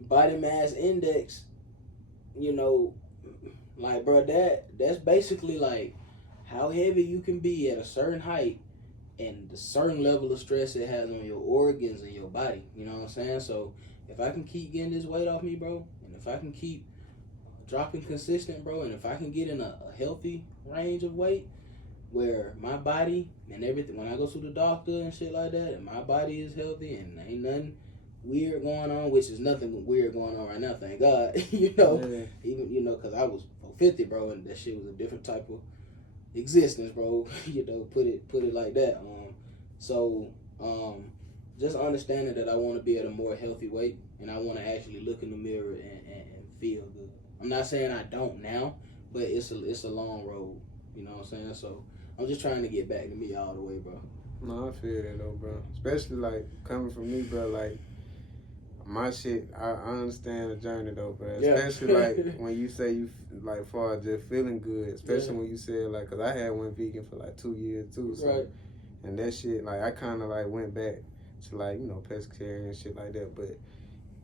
body mass index. You know, like bro, that's basically like how heavy you can be at a certain height and the certain level of stress it has on your organs and your body. You know what I'm saying? So if I can keep getting this weight off me, bro, and if I can keep dropping consistent, bro, and if I can get in a healthy range of weight where my body and everything, when I go to the doctor and shit like that, and my body is healthy and ain't nothing weird going on, which is nothing weird going on right now, thank God. Even because I was 50, bro, and that shit was a different type of existence, bro. Put it like that. Just understanding that I want to be at a more healthy weight, and I want to actually look in the mirror and feel good. I'm not saying I don't now, but it's a long road. You know what I'm saying? So I'm just trying to get back to me all the way, bro. No, I feel that though, bro. Especially like coming from me, bro. Like my shit, I understand the journey though, bro. Especially like when you say you like far just feeling good. Especially when you said like, cause I had went vegan for like 2 years too. So, right. And that shit, like I kind of like went back to like pescatarian and shit like that. But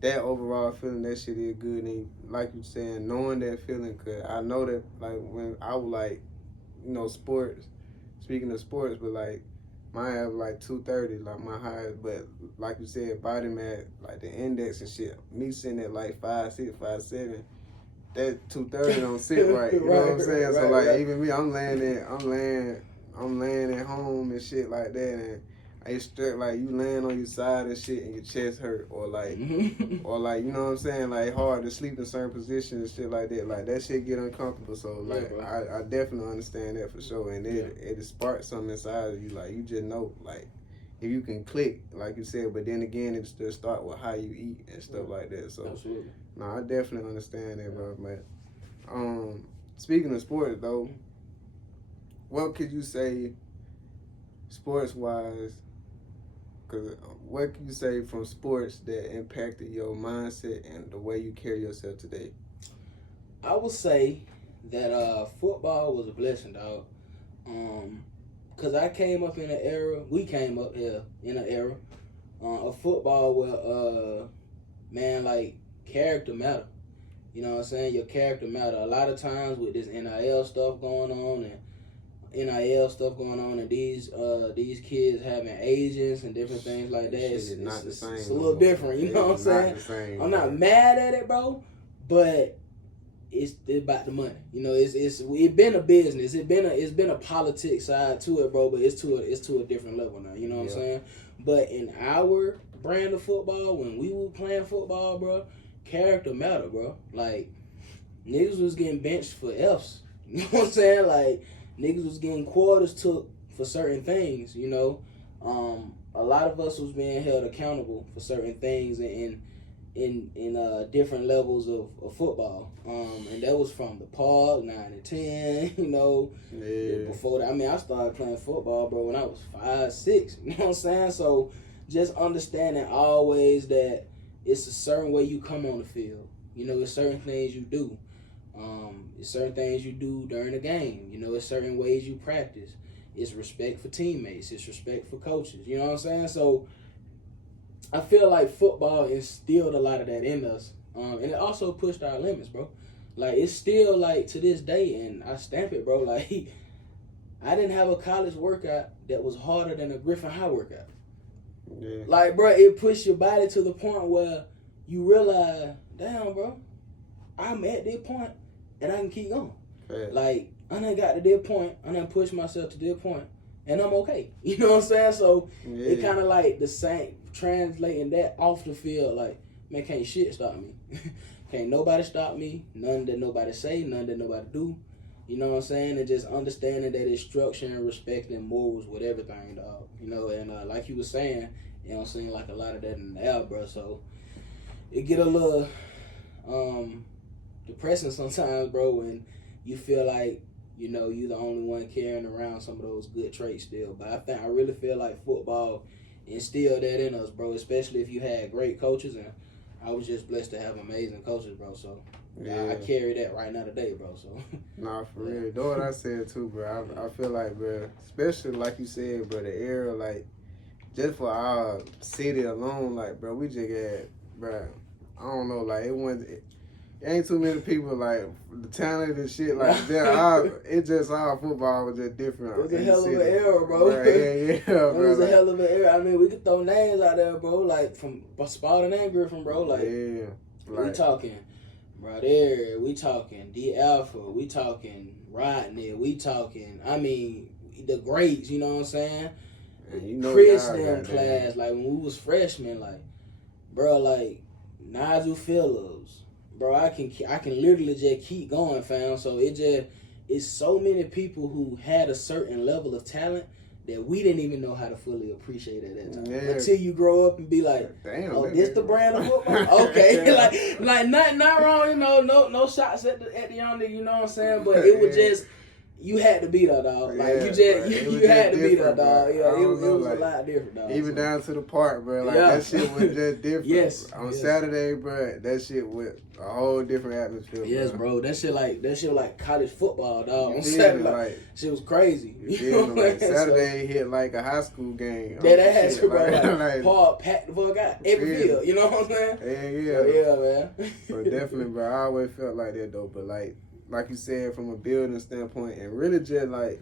that overall feeling, that shit is good. And like you saying, knowing that feeling, cause I know that like when I was like, sports. Speaking of sports, but like. Mine have like 230, like my highest, but like you said, body mass, like the index and shit. Me sitting at like 5'6", 5'7", that 230 don't sit right. You know what I'm saying? So like even me, I'm laying at home and shit like that, and it's straight like you laying on your side and shit, and your chest hurt, or like, or like you know what I'm saying, like hard to sleep in certain positions and shit like that. Like that shit get uncomfortable. So like I definitely understand that for sure, and it sparks something inside of you. Like you just know, like if you can click, like you said, but then again, it still start with how you eat and stuff like that. So absolutely. No, I definitely understand that, bro. But speaking of sports though, what could you say sports wise? Cause what can you say from sports that impacted your mindset and the way you carry yourself today? I would say that football was a blessing, dog. Cause I came up in an era. We came up here in an era of football where man, like character matter. You know what I'm saying? Your character matter. A lot of times with this NIL stuff going on and these kids having agents and different things like that. It's a little different, you know what I'm saying? I'm not mad at it, bro, but it's about the money. You know, it's been a business. It's been a politics side to it, bro, but it's to a different level now. You know what I'm saying? But in our brand of football, when we were playing football, bro, character matter, bro. Like niggas was getting benched for F's. You know what I'm saying? Like niggas was getting quarters took for certain things, you know. A lot of us was being held accountable for certain things in different levels of football. And that was from the park, 9 and 10, you know. Yeah. Before that, I started playing football, bro, when I was 5, 6, you know what I'm saying? So just understanding always that it's a certain way you come on the field. You know, it's certain things you do. It's certain things you do during the game. You know, it's certain ways you practice. It's respect for teammates. It's respect for coaches. You know what I'm saying? So I feel like football instilled a lot of that in us. And it also pushed our limits, bro. Like, it's still, like, to this day, and I stamp it, bro, like, I didn't have a college workout that was harder than a Griffin High workout. Yeah. Like, bro, it pushed your body to the point where you realize, damn, bro, I'm at this point and I can keep going. Fair. Like, I done got to this point, I done pushed myself to this point, and I'm okay. You know what I'm saying? So it kind of like the same, translating that off the field, like, man, can't shit stop me. Can't nobody stop me. None that nobody say, none that nobody do. You know what I'm saying? And just understanding that it's structure and respect and morals with everything, dog. You know, and like you were saying, You know what I'm saying? Like a lot of that in the air, bro. So it get a little depressing sometimes, bro, when you feel like, you know, you the only one carrying around some of those good traits still. But I really feel like football instilled that in us, bro, especially if you had great coaches, and I was just blessed to have amazing coaches, bro. So I carry that right now today, bro. So nah, for real. That's what I said too, bro. I feel like, bro, especially like you said, bro, the era, like, just for our city alone, like, bro, we just had, bro, I don't know, like, it ain't too many people, like, the talent and shit, like, it just, our football was just different. It was a hell of an era, bro. Yeah, it was a hell of an era. I mean, we could throw names out there, bro, like, from Spalding and Griffin, bro. Like, yeah. Like, we talking Brother, we talking D Alpha, we talking Rodney, we talking, I mean, the greats, you know what I'm saying? You know, Chris them class, like when we was freshmen, like, bro, like Nigel Phillips, bro, I can literally just keep going, fam. So it's so many people who had a certain level of talent that we didn't even know how to fully appreciate at that time. Yeah. Until you grow up and be like, damn, oh, this the brand of football? Okay. like not wrong, you know, no shots at the young nigga, you know what I'm saying? But it was just, you had to be there, dog. Like, you had to be there, dog. Yeah, it was like, a lot different, dog. Even down to the park, bro. Like, that shit was just different. Yes. On Saturday, bro, that shit was a whole different atmosphere, yes, bro. That shit like college football, dog. On Saturday, like, shit was crazy. You know like Saturday hit like a high school game. That has to, bro. Like, Paul packed the fuck out every field. You know what I'm saying? Yeah, man. But definitely, bro. I always felt like that though. But like you said, from a building standpoint, and really just like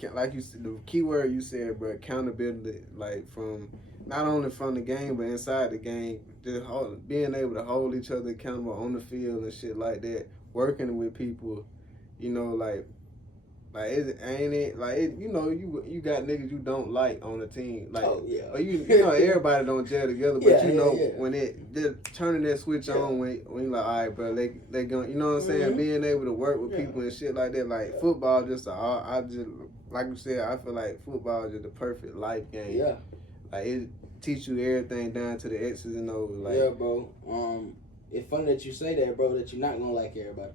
you said, the key word you said, bro, accountability. Like, from not only from the game but inside the game, just being able to hold each other accountable on the field and shit like that. Working with people, you know, like you know, you got niggas you don't like on the team, like, oh, yeah. Or you know everybody don't gel together, but you know when they're turning that switch on when you like, all right, bro, they going, you know what I'm saying, being able to work with people and shit like that, like football just I just like you said, I feel like football is just the perfect life game. Yeah, like it teach you everything down to the X's and O's. Like, yeah, bro. It's funny that you say that, bro. That you're not gonna like everybody.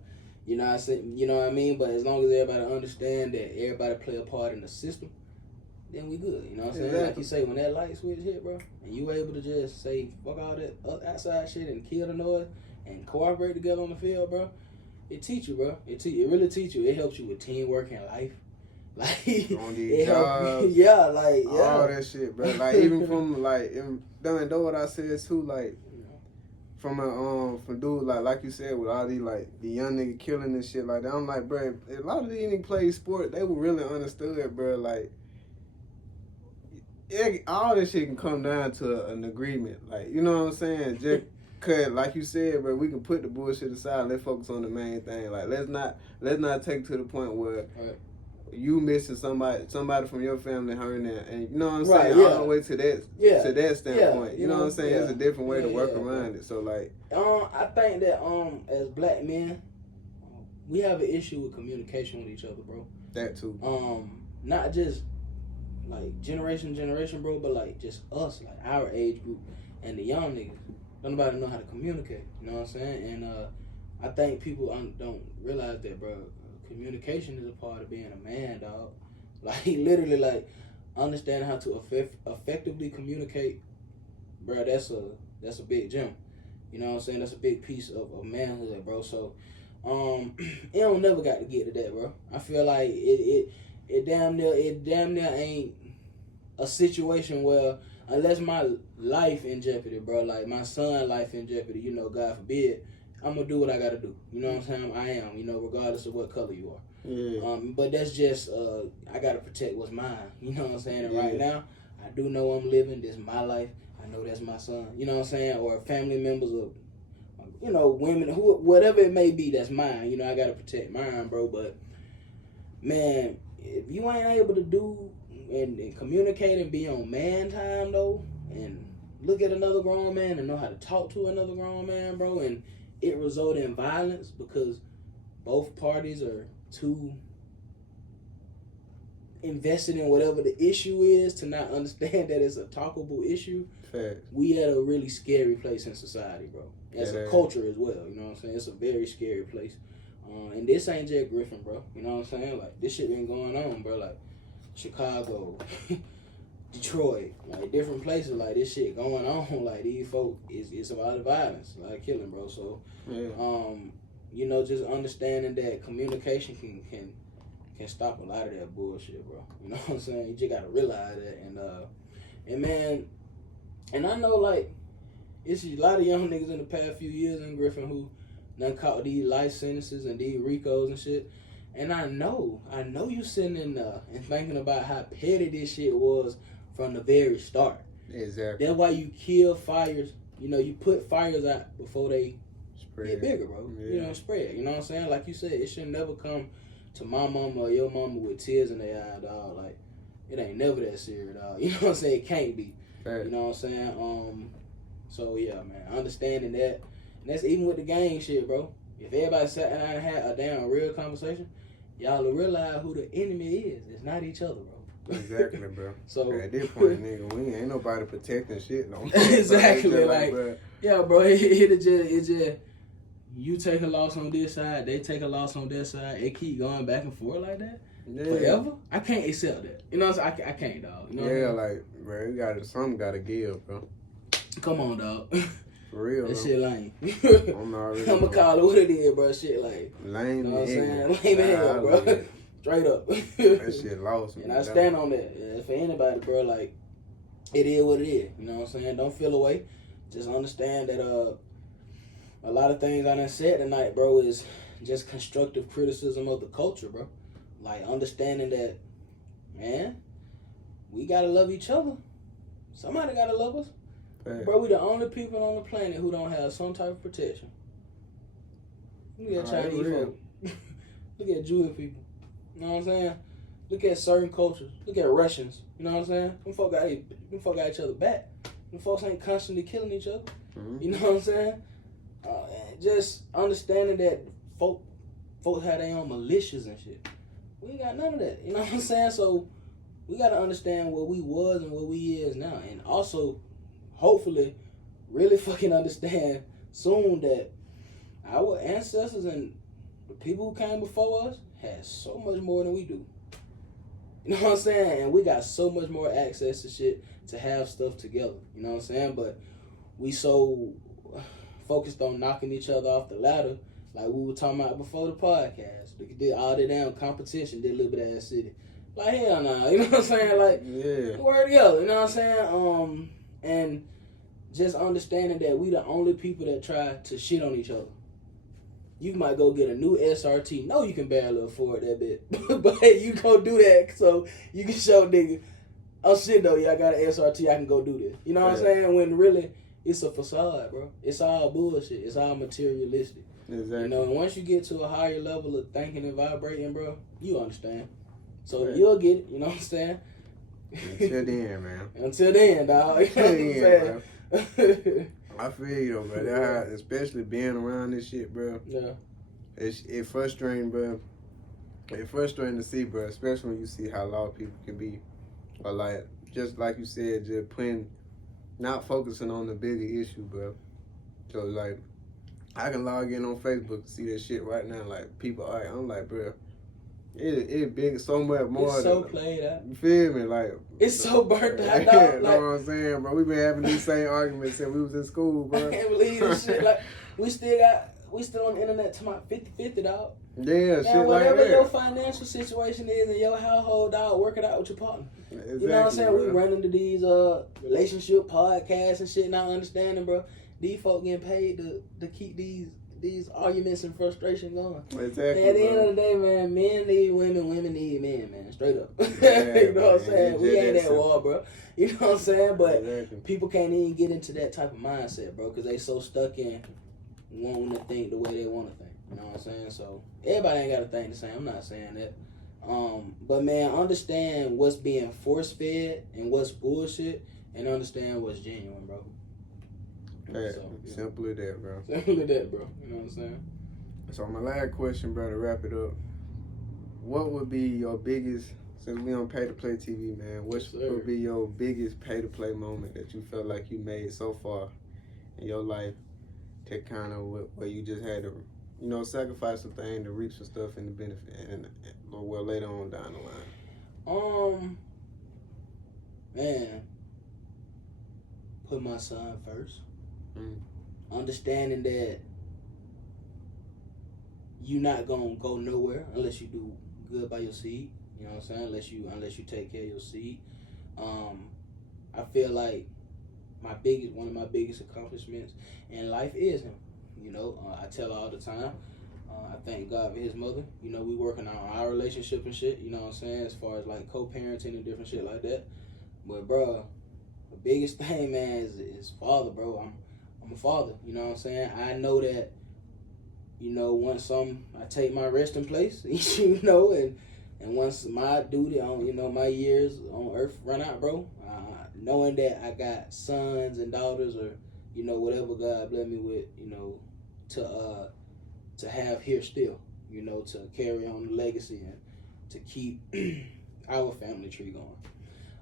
You know what I say? You know what I mean? But as long as everybody understand that everybody play a part in the system, then we good. You know what I'm saying? Exactly. Like you say, when that light switch hit, bro, and you able to just say fuck all that outside shit and kill the noise and cooperate together on the field, bro, it teach you, bro. It really teach you. It helps you with teamwork in life. Like, on these jobs, all that shit, bro. Like, even from like, done what I said too, like. From dude like you said, with all these like the young nigga killing and shit like that, I'm like, bro, a lot of these niggas play sport, they were really understood, bro. Like, all this shit can come down to an agreement, like, you know what I'm saying? Just cause, like you said, bro, we can put the bullshit aside. Let's focus on the main thing. Like, let's not take to the point where. Right. You missing somebody from your family hurting, and you know what I'm saying, all the way to that standpoint. You know what I'm saying? It's a different way to work around it. So like, I think that as black men, we have an issue with communication with each other, bro. That too. Not just like generation, bro, but like just us, like our age group and the young niggas. Don't nobody know how to communicate. You know what I'm saying? And I think people don't realize that, bro. Communication is a part of being a man, dog. Like, literally, like, understanding how to effectively communicate, bro, that's a big gem. You know what I'm saying? That's a big piece of manhood, bro. So, it don't never got to get to that, bro. I feel like it damn near ain't a situation where, unless my life in jeopardy, bro, like my son's life in jeopardy, you know, God forbid, I'm gonna do what I gotta do. You know what I'm saying? I am, you know, regardless of what color you are. Yeah. But that's just, I gotta protect what's mine. You know what I'm saying? And right now, I do know I'm living. This is my life. I know that's my son. You know what I'm saying? Or family members of, you know, women, whatever it may be, that's mine. You know, I gotta protect mine, bro. But, man, if you ain't able to do and communicate and be on man time, though, and look at another grown man and know how to talk to another grown man, bro, and it resulted in violence because both parties are too invested in whatever the issue is to not understand that it's a talkable issue, Fact. we at a really scary place in society, bro. As a culture as well, you know what I'm saying? It's a very scary place. And this ain't Jack Griffin, bro. You know what I'm saying? Like, this shit been going on, bro. Like, Chicago, Detroit, like, different places, like, this shit going on. Like, these folk, it's a lot of violence, a lot of killing, bro. So, you know, just understanding that communication can stop a lot of that bullshit, bro. You know what I'm saying? You just gotta realize that. And man, and I know, like, it's a lot of young niggas in the past few years in Griffin who done caught these life sentences and these RICOs and shit. And I know you sitting in there and thinking about how petty this shit was from the very start. Exactly. That's why you kill fires. You know, you put fires out before they Spread. get bigger, bro. Yeah. You know, spread. You know what I'm saying? Like you said, it should never come to my mama or your mama with tears in their eye, dog. Like, it ain't never that serious, dog. You know what I'm saying? It can't be. Right. You know what I'm saying? So yeah, man, understanding that. And that's even with the gang shit, bro. If everybody sat down and had a damn real conversation, y'all will realize who the enemy is. It's not each other, bro. Exactly, bro. So at this point, nigga, we ain't nobody protecting shit no more. Exactly, like yeah, bro. It just you take a loss on this side, they take a loss on that side. It keep going back and forth like that forever. I can't accept that. You know what I'm saying? I can't, dog. You know what I mean? Like, bro, you got something got to give, bro. Come on, dog. For real, that shit lame. I'm gonna call it what it is, bro. Shit lame. Lame. You know what I'm saying? Lame as hell, bro. Straight up. That shit lost me. And I stand on that. Yeah, for anybody, bro, like, it is what it is. You know what I'm saying? Don't feel away. Just understand that a lot of things I done said tonight, bro, is just constructive criticism of the culture, bro. Like, understanding that, man, we gotta love each other. Somebody gotta love us. Right. Bro, we the only people on the planet who don't have some type of protection. Look at Chinese folk. Look at Jewish people. You know what I'm saying? Look at certain cultures. Look at Russians. You know what I'm saying? Them folk got each other back. Them folks ain't constantly killing each other. Mm-hmm. You know what I'm saying? Just understanding that folks have their own militias and shit. We ain't got none of that. You know what I'm saying? So we got to understand what we was and what we is now. And also, hopefully, really fucking understand soon that our ancestors and the people who came before us had so much more than we do. You know what I'm saying? And we got so much more access to shit to have stuff together. You know what I'm saying? But we so focused on knocking each other off the ladder, like we were talking about before the podcast. Did all the damn competition, did a little bit of that city. Like, hell nah. You know what I'm saying? Like, work together. You know what I'm saying? And just understanding that we the only people that try to shit on each other. You might go get a new SRT. No, you can barely afford that bit. But you go do that so you can show nigga, oh shit though, yeah, I got an SRT, I can go do this. You know what I'm saying? When really, it's a facade, bro. It's all bullshit. It's all materialistic. Exactly. You know, and once you get to a higher level of thinking and vibrating, bro, you understand. So you'll get it. You know what I'm saying? Until then, man. Until then, dog. You know what I'm saying? I feel you, though, bro. Especially being around this shit, bro. Yeah. It's frustrating, bro. It's frustrating to see, bro, especially when you see how loud people can be. Or, like, just like you said, just not focusing on the bigger issue, bro. So, like, I can log in on Facebook and see that shit right now. Like, people, I'm like, bro, it's big, so much more. It's so played out. You feel me? Like, it's so burnt out, dog. You know what I'm saying, bro? We've been having these same arguments since we was in school, bro. I can't believe this shit. Like, we still on the internet talking about 50-50, dog. Yeah, now, shit whatever like that. your financial situation is in your household, dog, work it out with your partner. Exactly, you know what I'm saying? Bro. We run into these relationship podcasts and shit, not understanding, bro. These folk getting paid to keep these arguments and frustration going. Exactly. And at the end of the day, man, men need women, women need men, man. Straight up. Yeah, you know what I'm saying? We ain't at war, bro. You know what I'm saying? But people can't even get into that type of mindset, bro, because they so stuck in wanting to think the way they want to think. You know what I'm saying? So everybody ain't got to think the same. I'm not saying that. But man, understand what's being force fed and what's bullshit, and understand what's genuine, bro. Yeah, simple as that, bro. Simple as that, bro. You know what I'm saying? So my last question, bro, to wrap it up. What would be your biggest since we on PaytoPLay TV, man, what would be your biggest PaytoPLay moment that you felt like you made so far in your life to kind of where you just had to, you know, sacrifice some things to reap some stuff in the benefit and well later on down the line? Man, put my son first. Understanding that you're not gonna go nowhere unless you do good by your seed. You know what I'm saying? Unless you take care of your seed. I feel like one of my biggest accomplishments in life is him. You know, I tell her all the time. I thank God for his mother. You know, we working on our relationship and shit. You know what I'm saying? As far as like co-parenting and different shit like that. But bro, the biggest thing, man, is father, bro. I'm a father. You know what I'm saying? I know that. You know, once I take my resting place, you know, and once my duty on, you know, my years on earth run out, bro, knowing that I got sons and daughters or, you know, whatever God bless me with, you know, to have here still, you know, to carry on the legacy and to keep our family tree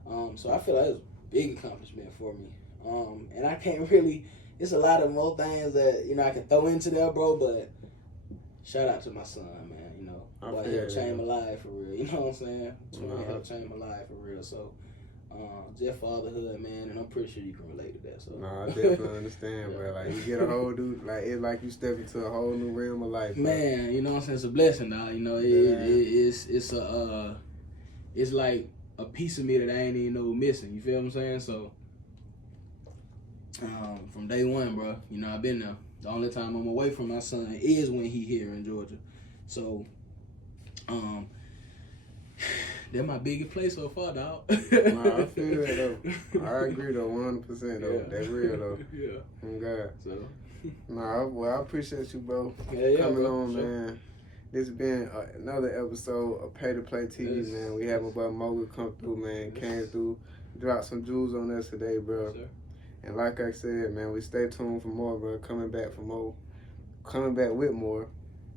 going. So I feel like it was a big accomplishment for me. And I can't really, it's a lot of more things that, you know, I can throw into there, bro, but shout out to my son, man, you know. Boy, he helped change my life for real, you know what I'm saying? He helped change my life for real, so just fatherhood, man, and I'm pretty sure you can relate to that. So no, I definitely understand, bro. Like, you get a whole dude, like, it's like you step into a whole new realm of life, bro. Man, you know what I'm saying? It's a blessing, dog. You know, it's like a piece of me that I ain't even know missing. You feel what I'm saying? So, from day one, bro, you know, I've been there. The only time I'm away from my son is when he here in Georgia. So, they're my biggest place so far, dog. Nah, I feel that though. I agree though, 100% though. Yeah. That's real though. Yeah. Oh God. So. Nah, well, I appreciate you, bro. Yeah, coming bro, on, man. This has been another episode of PaytoPLay TV, man. We have my boy Mogulz come through, man. Came through, dropped some jewels on us today, bro. Yes, and like I said, man, we stay tuned for more, bro. Coming back with more.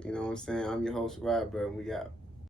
You know what I'm saying? I'm your host, Rod, bro, and we got